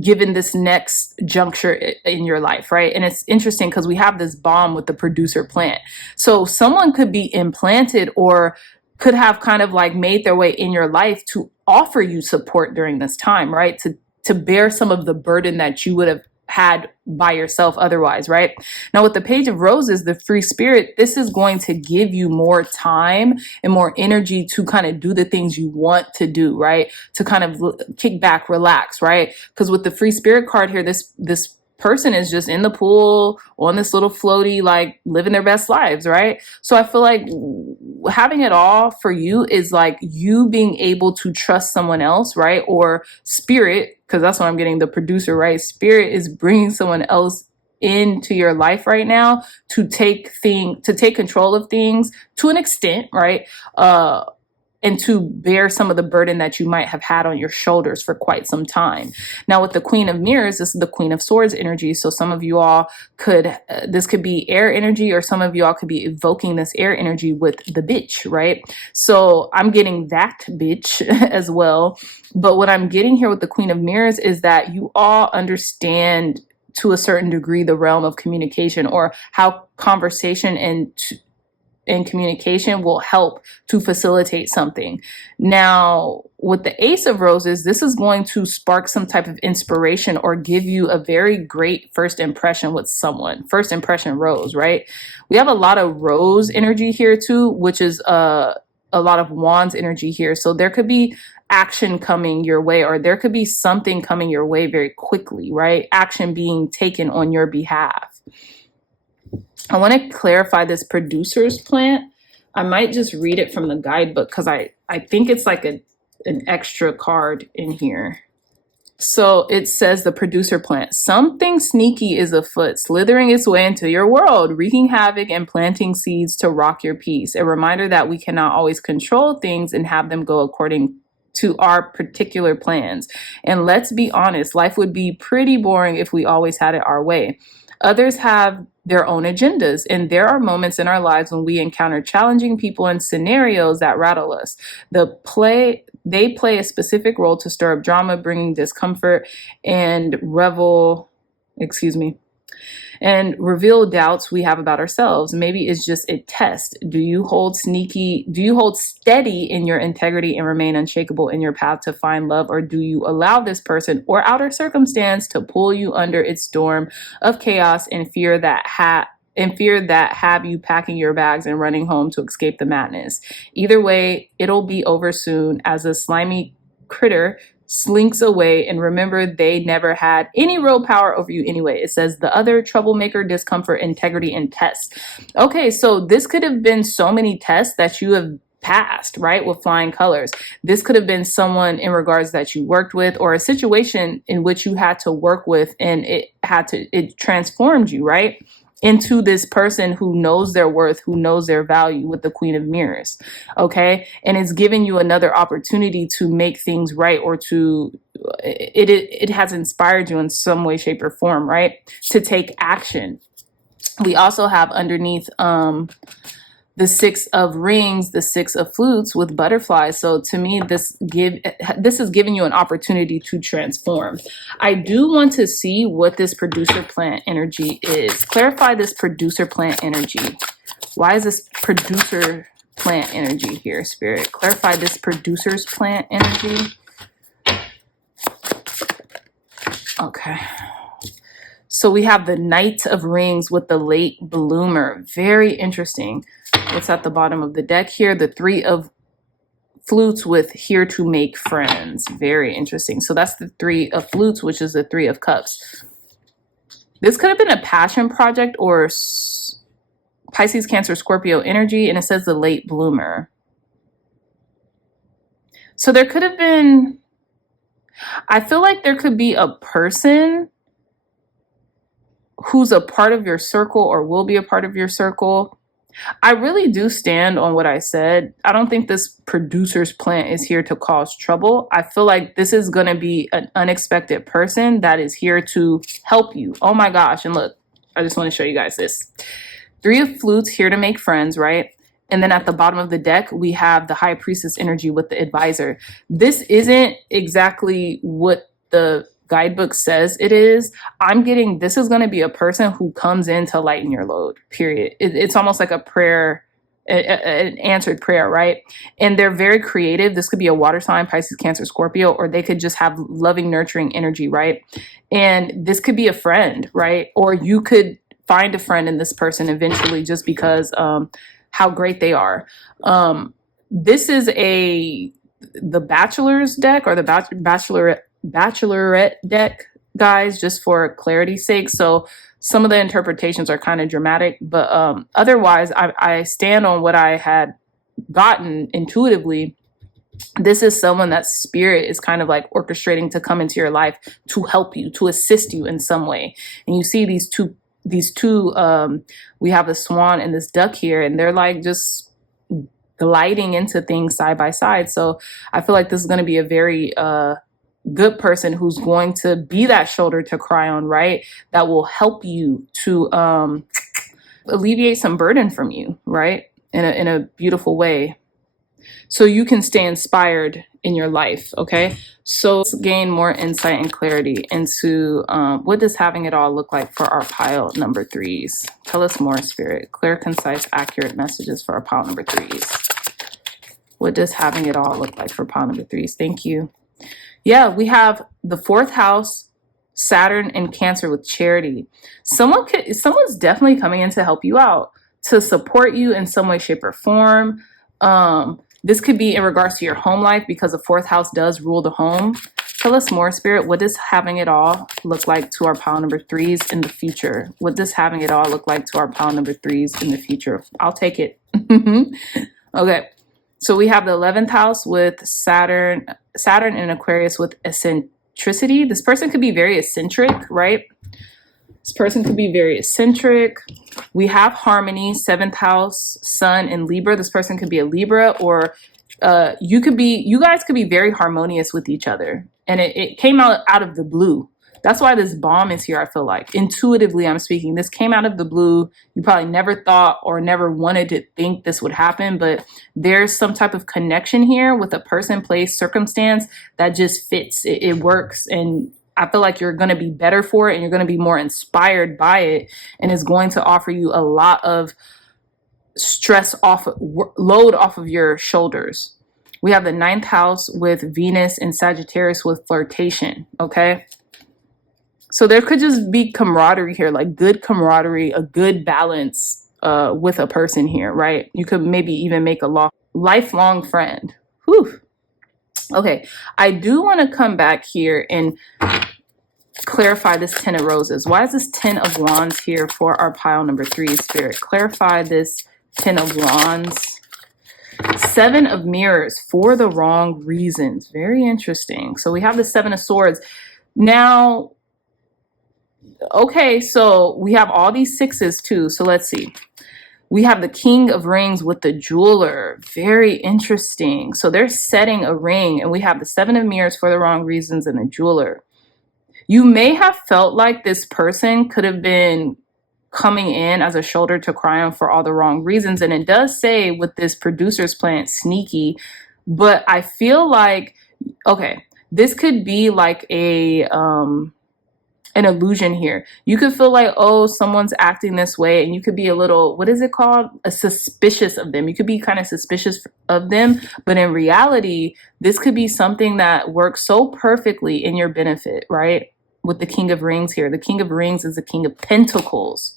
given this next juncture in your life, right? And it's interesting because we have this bomb with the producer plant. So someone could be implanted or could have kind of like made their way in your life to offer you support during this time, right? To bear some of the burden that you would have had by yourself otherwise, right? Now with the Page of Roses, the free spirit, this is going to give you more time and more energy to kind of do the things you want to do, right? To kind of kick back, relax, right? Because with the free spirit card here, this person is just in the pool on this little floaty, like living their best lives, right? So I feel like having it all for you is like you being able to trust someone else, right? Or spirit, because that's what I'm getting, the producer, right? Spirit is bringing someone else into your life right now to take control of things to an extent, right? And to bear some of the burden that you might have had on your shoulders for quite some time. Now with the Queen of Mirrors, this is the Queen of Swords energy. So some of you all could, this could be air energy, or some of you all could be evoking this air energy with the bitch, right? So I'm getting that bitch as well. But what I'm getting here with the Queen of Mirrors is that you all understand to a certain degree the realm of communication, or how conversation and communication will help to facilitate something. Now, with the Ace of Roses, this is going to spark some type of inspiration or give you a very great first impression with someone. First impression rose, right? We have a lot of rose energy here too, which is a lot of wands energy here. So there could be action coming your way, or there could be something coming your way very quickly, right? Action being taken on your behalf. I want to clarify this producer's plant. I might just read it from the guidebook because I think it's like an extra card in here. So it says the producer plant. Something sneaky is afoot, slithering its way into your world, wreaking havoc and planting seeds to rock your peace. A reminder that we cannot always control things and have them go according to our particular plans. And let's be honest, life would be pretty boring if we always had it our way. Others have their own agendas, and there are moments in our lives when we encounter challenging people and scenarios that rattle us. They play a specific role to stir up drama, bringing discomfort and reveal doubts we have about ourselves. Maybe it's just a test. Do you hold steady in your integrity and remain unshakable in your path to find love? Or do you allow this person or outer circumstance to pull you under its storm of chaos and fear that have you packing your bags and running home to escape the madness? Either way, it'll be over soon as a slimy critter slinks away, and remember, they never had any real power over you anyway. It says the other troublemaker, discomfort, integrity, and tests. Okay, so this could have been so many tests that you have passed, right, with flying colors. This could have been someone in regards that you worked with, or a situation in which you had to work with, and it transformed you, right, into this person who knows their worth, who knows their value, with the Queen of Mirrors, okay? And it's giving you another opportunity to make things right, or it has inspired you in some way, shape, or form, right, to take action. We also have underneath the Six of Rings, the Six of Flutes with butterflies. So to me, this is giving you an opportunity to transform. I do want to see what this producer plant energy is. Clarify this producer plant energy. Why is this producer plant energy here, Spirit? Clarify this producer's plant energy. Okay. So we have the Knight of Rings with the late bloomer. Very interesting. What's at the bottom of the deck here? The Three of Flutes with here to make friends. Very interesting. So that's the Three of Flutes, which is the Three of Cups. This could have been a passion project or Pisces, Cancer, Scorpio energy, and it says the late bloomer. So there could have been, I feel like there could be a person who's a part of your circle or will be a part of your circle. I really do stand on what I said. I don't think this producer's plant is here to cause trouble. I feel like this is going to be an unexpected person that is here to help you. Oh my gosh. And look, I just want to show you guys this. Three of Flutes, here to make friends, right? And then at the bottom of the deck, we have the High Priestess energy with the Advisor. This isn't exactly what the guidebook says it is. I'm getting, this is going to be a person who comes in to lighten your load, period. It's almost like a prayer, an answered prayer, right? And they're very creative. This could be a water sign, Pisces, Cancer, Scorpio, or they could just have loving, nurturing energy, right? And this could be a friend, right? Or you could find a friend in this person eventually just because how great they are. This is the Bachelor's deck or the Bachelorette deck, guys, just for clarity's sake. So some of the interpretations are kind of dramatic, but otherwise I stand on what I had gotten intuitively. This is someone that spirit is kind of like orchestrating to come into your life to help you, to assist you in some way. And you see these two, we have the swan and this duck here, and they're like just gliding into things side by side. So I feel like this is going to be a very good person who's going to be that shoulder to cry on, right? That will help you to alleviate some burden from you, right? In a beautiful way. So you can stay inspired in your life, okay? So let's gain more insight and clarity into what does having it all look like for our pile number 3s. Tell us more, Spirit. Clear, concise, accurate messages for our pile number 3s. What does having it all look like for pile number 3s? Thank you. Yeah, we have the 4th house, Saturn and Cancer with charity. Someone's definitely coming in to help you out, to support you in some way, shape, or form. This could be in regards to your home life because the 4th house does rule the home. Tell us more, Spirit. What does having it all look like to our pile number 3s in the future? What does having it all look like to our pile number 3s in the future? I'll take it. Okay. So we have the 11th house with Saturn and Aquarius with eccentricity. This person could be very eccentric, right? This person could be very eccentric. We have harmony, 7th house, Sun and Libra. This person could be a Libra, or you guys could be very harmonious with each other. And it came out of the blue. That's why this bomb is here, I feel like. Intuitively, I'm speaking. This came out of the blue. You probably never thought or never wanted to think this would happen, but there's some type of connection here with a person, place, circumstance that just fits. It works, and I feel like you're going to be better for it, and you're going to be more inspired by it, and it's going to offer you a lot of load off of your shoulders. We have the 9th house with Venus and Sagittarius with flirtation, okay? So there could just be camaraderie here, like good camaraderie, a good balance with a person here, right? You could maybe even make a lifelong friend. Whew. Okay, I do want to come back here and clarify this 10 of roses. Why is this 10 of wands here for our pile number 3, Spirit? Clarify this 10 of wands. 7 of mirrors for the wrong reasons. Very interesting. So we have the 7 of swords. Now, okay, so we have all these 6s too. So let's see. We have the King of Rings with the jeweler. Very interesting. So they're setting a ring, and we have the 7 of mirrors for the wrong reasons and the jeweler. You may have felt like this person could have been coming in as a shoulder to cry on for all the wrong reasons. And it does say with this producer's planet, sneaky, but I feel like, okay, this could be like an illusion here. You could feel like, oh, someone's acting this way, and you could be a little, what is it called? Suspicious of them. You could be kind of suspicious of them, but in reality, this could be something that works so perfectly in your benefit, right? With the King of Rings here. The King of Rings is the King of Pentacles.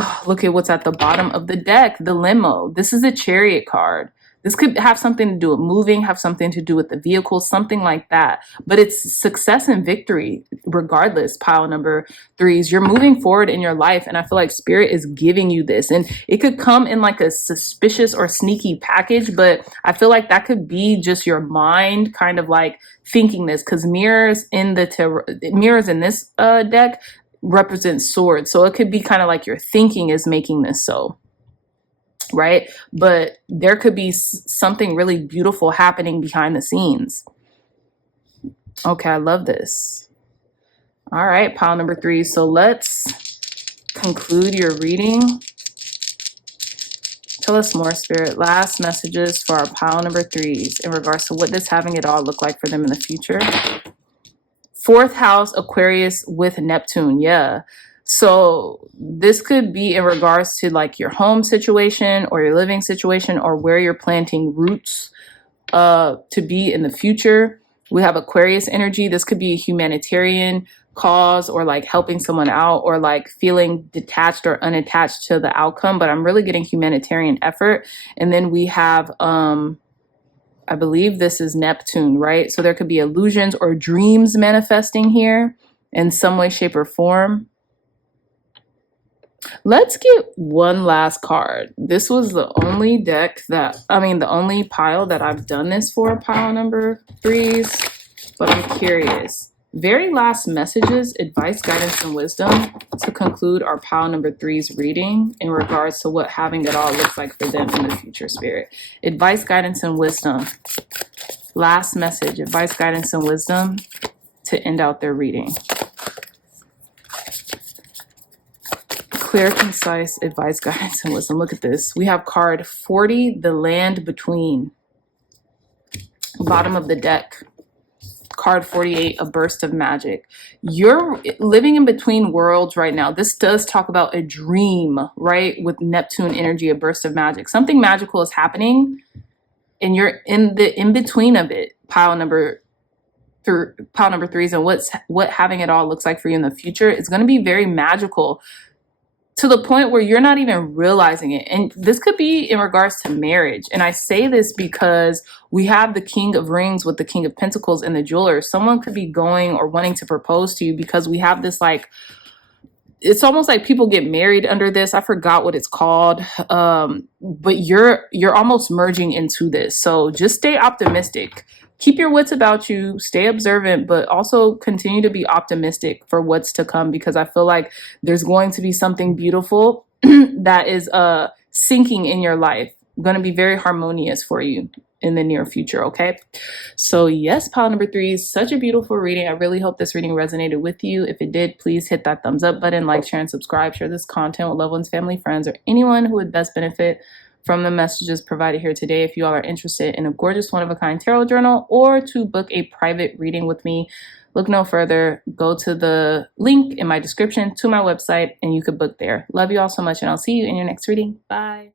Oh, look at what's at the bottom of the deck, the limo. This is a Chariot card. This could have something to do with moving, have something to do with the vehicle, something like that. But it's success and victory regardless, pile number 3s. You're moving forward in your life, and I feel like Spirit is giving you this. And it could come in like a suspicious or sneaky package, but I feel like that could be just your mind kind of like thinking this, because mirrors in this deck represent swords. So it could be kind of like your thinking is making this so. Right? But there could be something really beautiful happening behind the scenes. Okay, I love this. All right, pile number 3. So let's conclude your reading. Tell us more, Spirit. Last messages for our pile number 3s in regards to what does having it all look like for them in the future. 4th house, Aquarius with Neptune. Yeah. So this could be in regards to like your home situation or your living situation or where you're planting roots to be in the future. We have Aquarius energy. This could be a humanitarian cause or like helping someone out or like feeling detached or unattached to the outcome, but I'm really getting humanitarian effort. And then we have I believe this is Neptune, right? So there could be illusions or dreams manifesting here in some way, shape, or form. Let's get one last card. This was the only the only pile that I've done this for, pile number 3s, but I'm curious. Very last messages, advice, guidance, and wisdom to conclude our pile number 3's reading in regards to what having it all looks like for them in the future, Spirit. Advice, guidance, and wisdom. Last message, advice, guidance, and wisdom to end out their reading. Clear, concise advice, guidance, and wisdom. Look at this. We have card 40, the land between. Bottom of the deck. Card 48, a burst of magic. You're living in between worlds right now. This does talk about a dream, right? With Neptune energy, a burst of magic. Something magical is happening and you're in the in-between of it. Pile number 3s and what having it all looks like for you in the future is going to be very magical, to the point where you're not even realizing it. And this could be in regards to marriage. And I say this because we have the King of Rings with the King of Pentacles and the jeweler. Someone could be going or wanting to propose to you because we have this like, it's almost like people get married under this. I forgot what it's called. But you're almost merging into this. So just stay optimistic. Keep your wits about you, stay observant, but also continue to be optimistic for what's to come, because I feel like there's going to be something beautiful that is sinking in your life, going to be very harmonious for you in the near future, okay? So yes, pile number 3 is such a beautiful reading. I really hope this reading resonated with you. If it did, please hit that thumbs up button, like, share, and subscribe. Share this content with loved ones, family, friends, or anyone who would best benefit from the messages provided here today. If you all are interested in a gorgeous one-of-a-kind tarot journal or to book a private reading with me, look no further. Go to the link in my description to my website and you could book there. Love you all so much, and I'll see you in your next reading. Bye.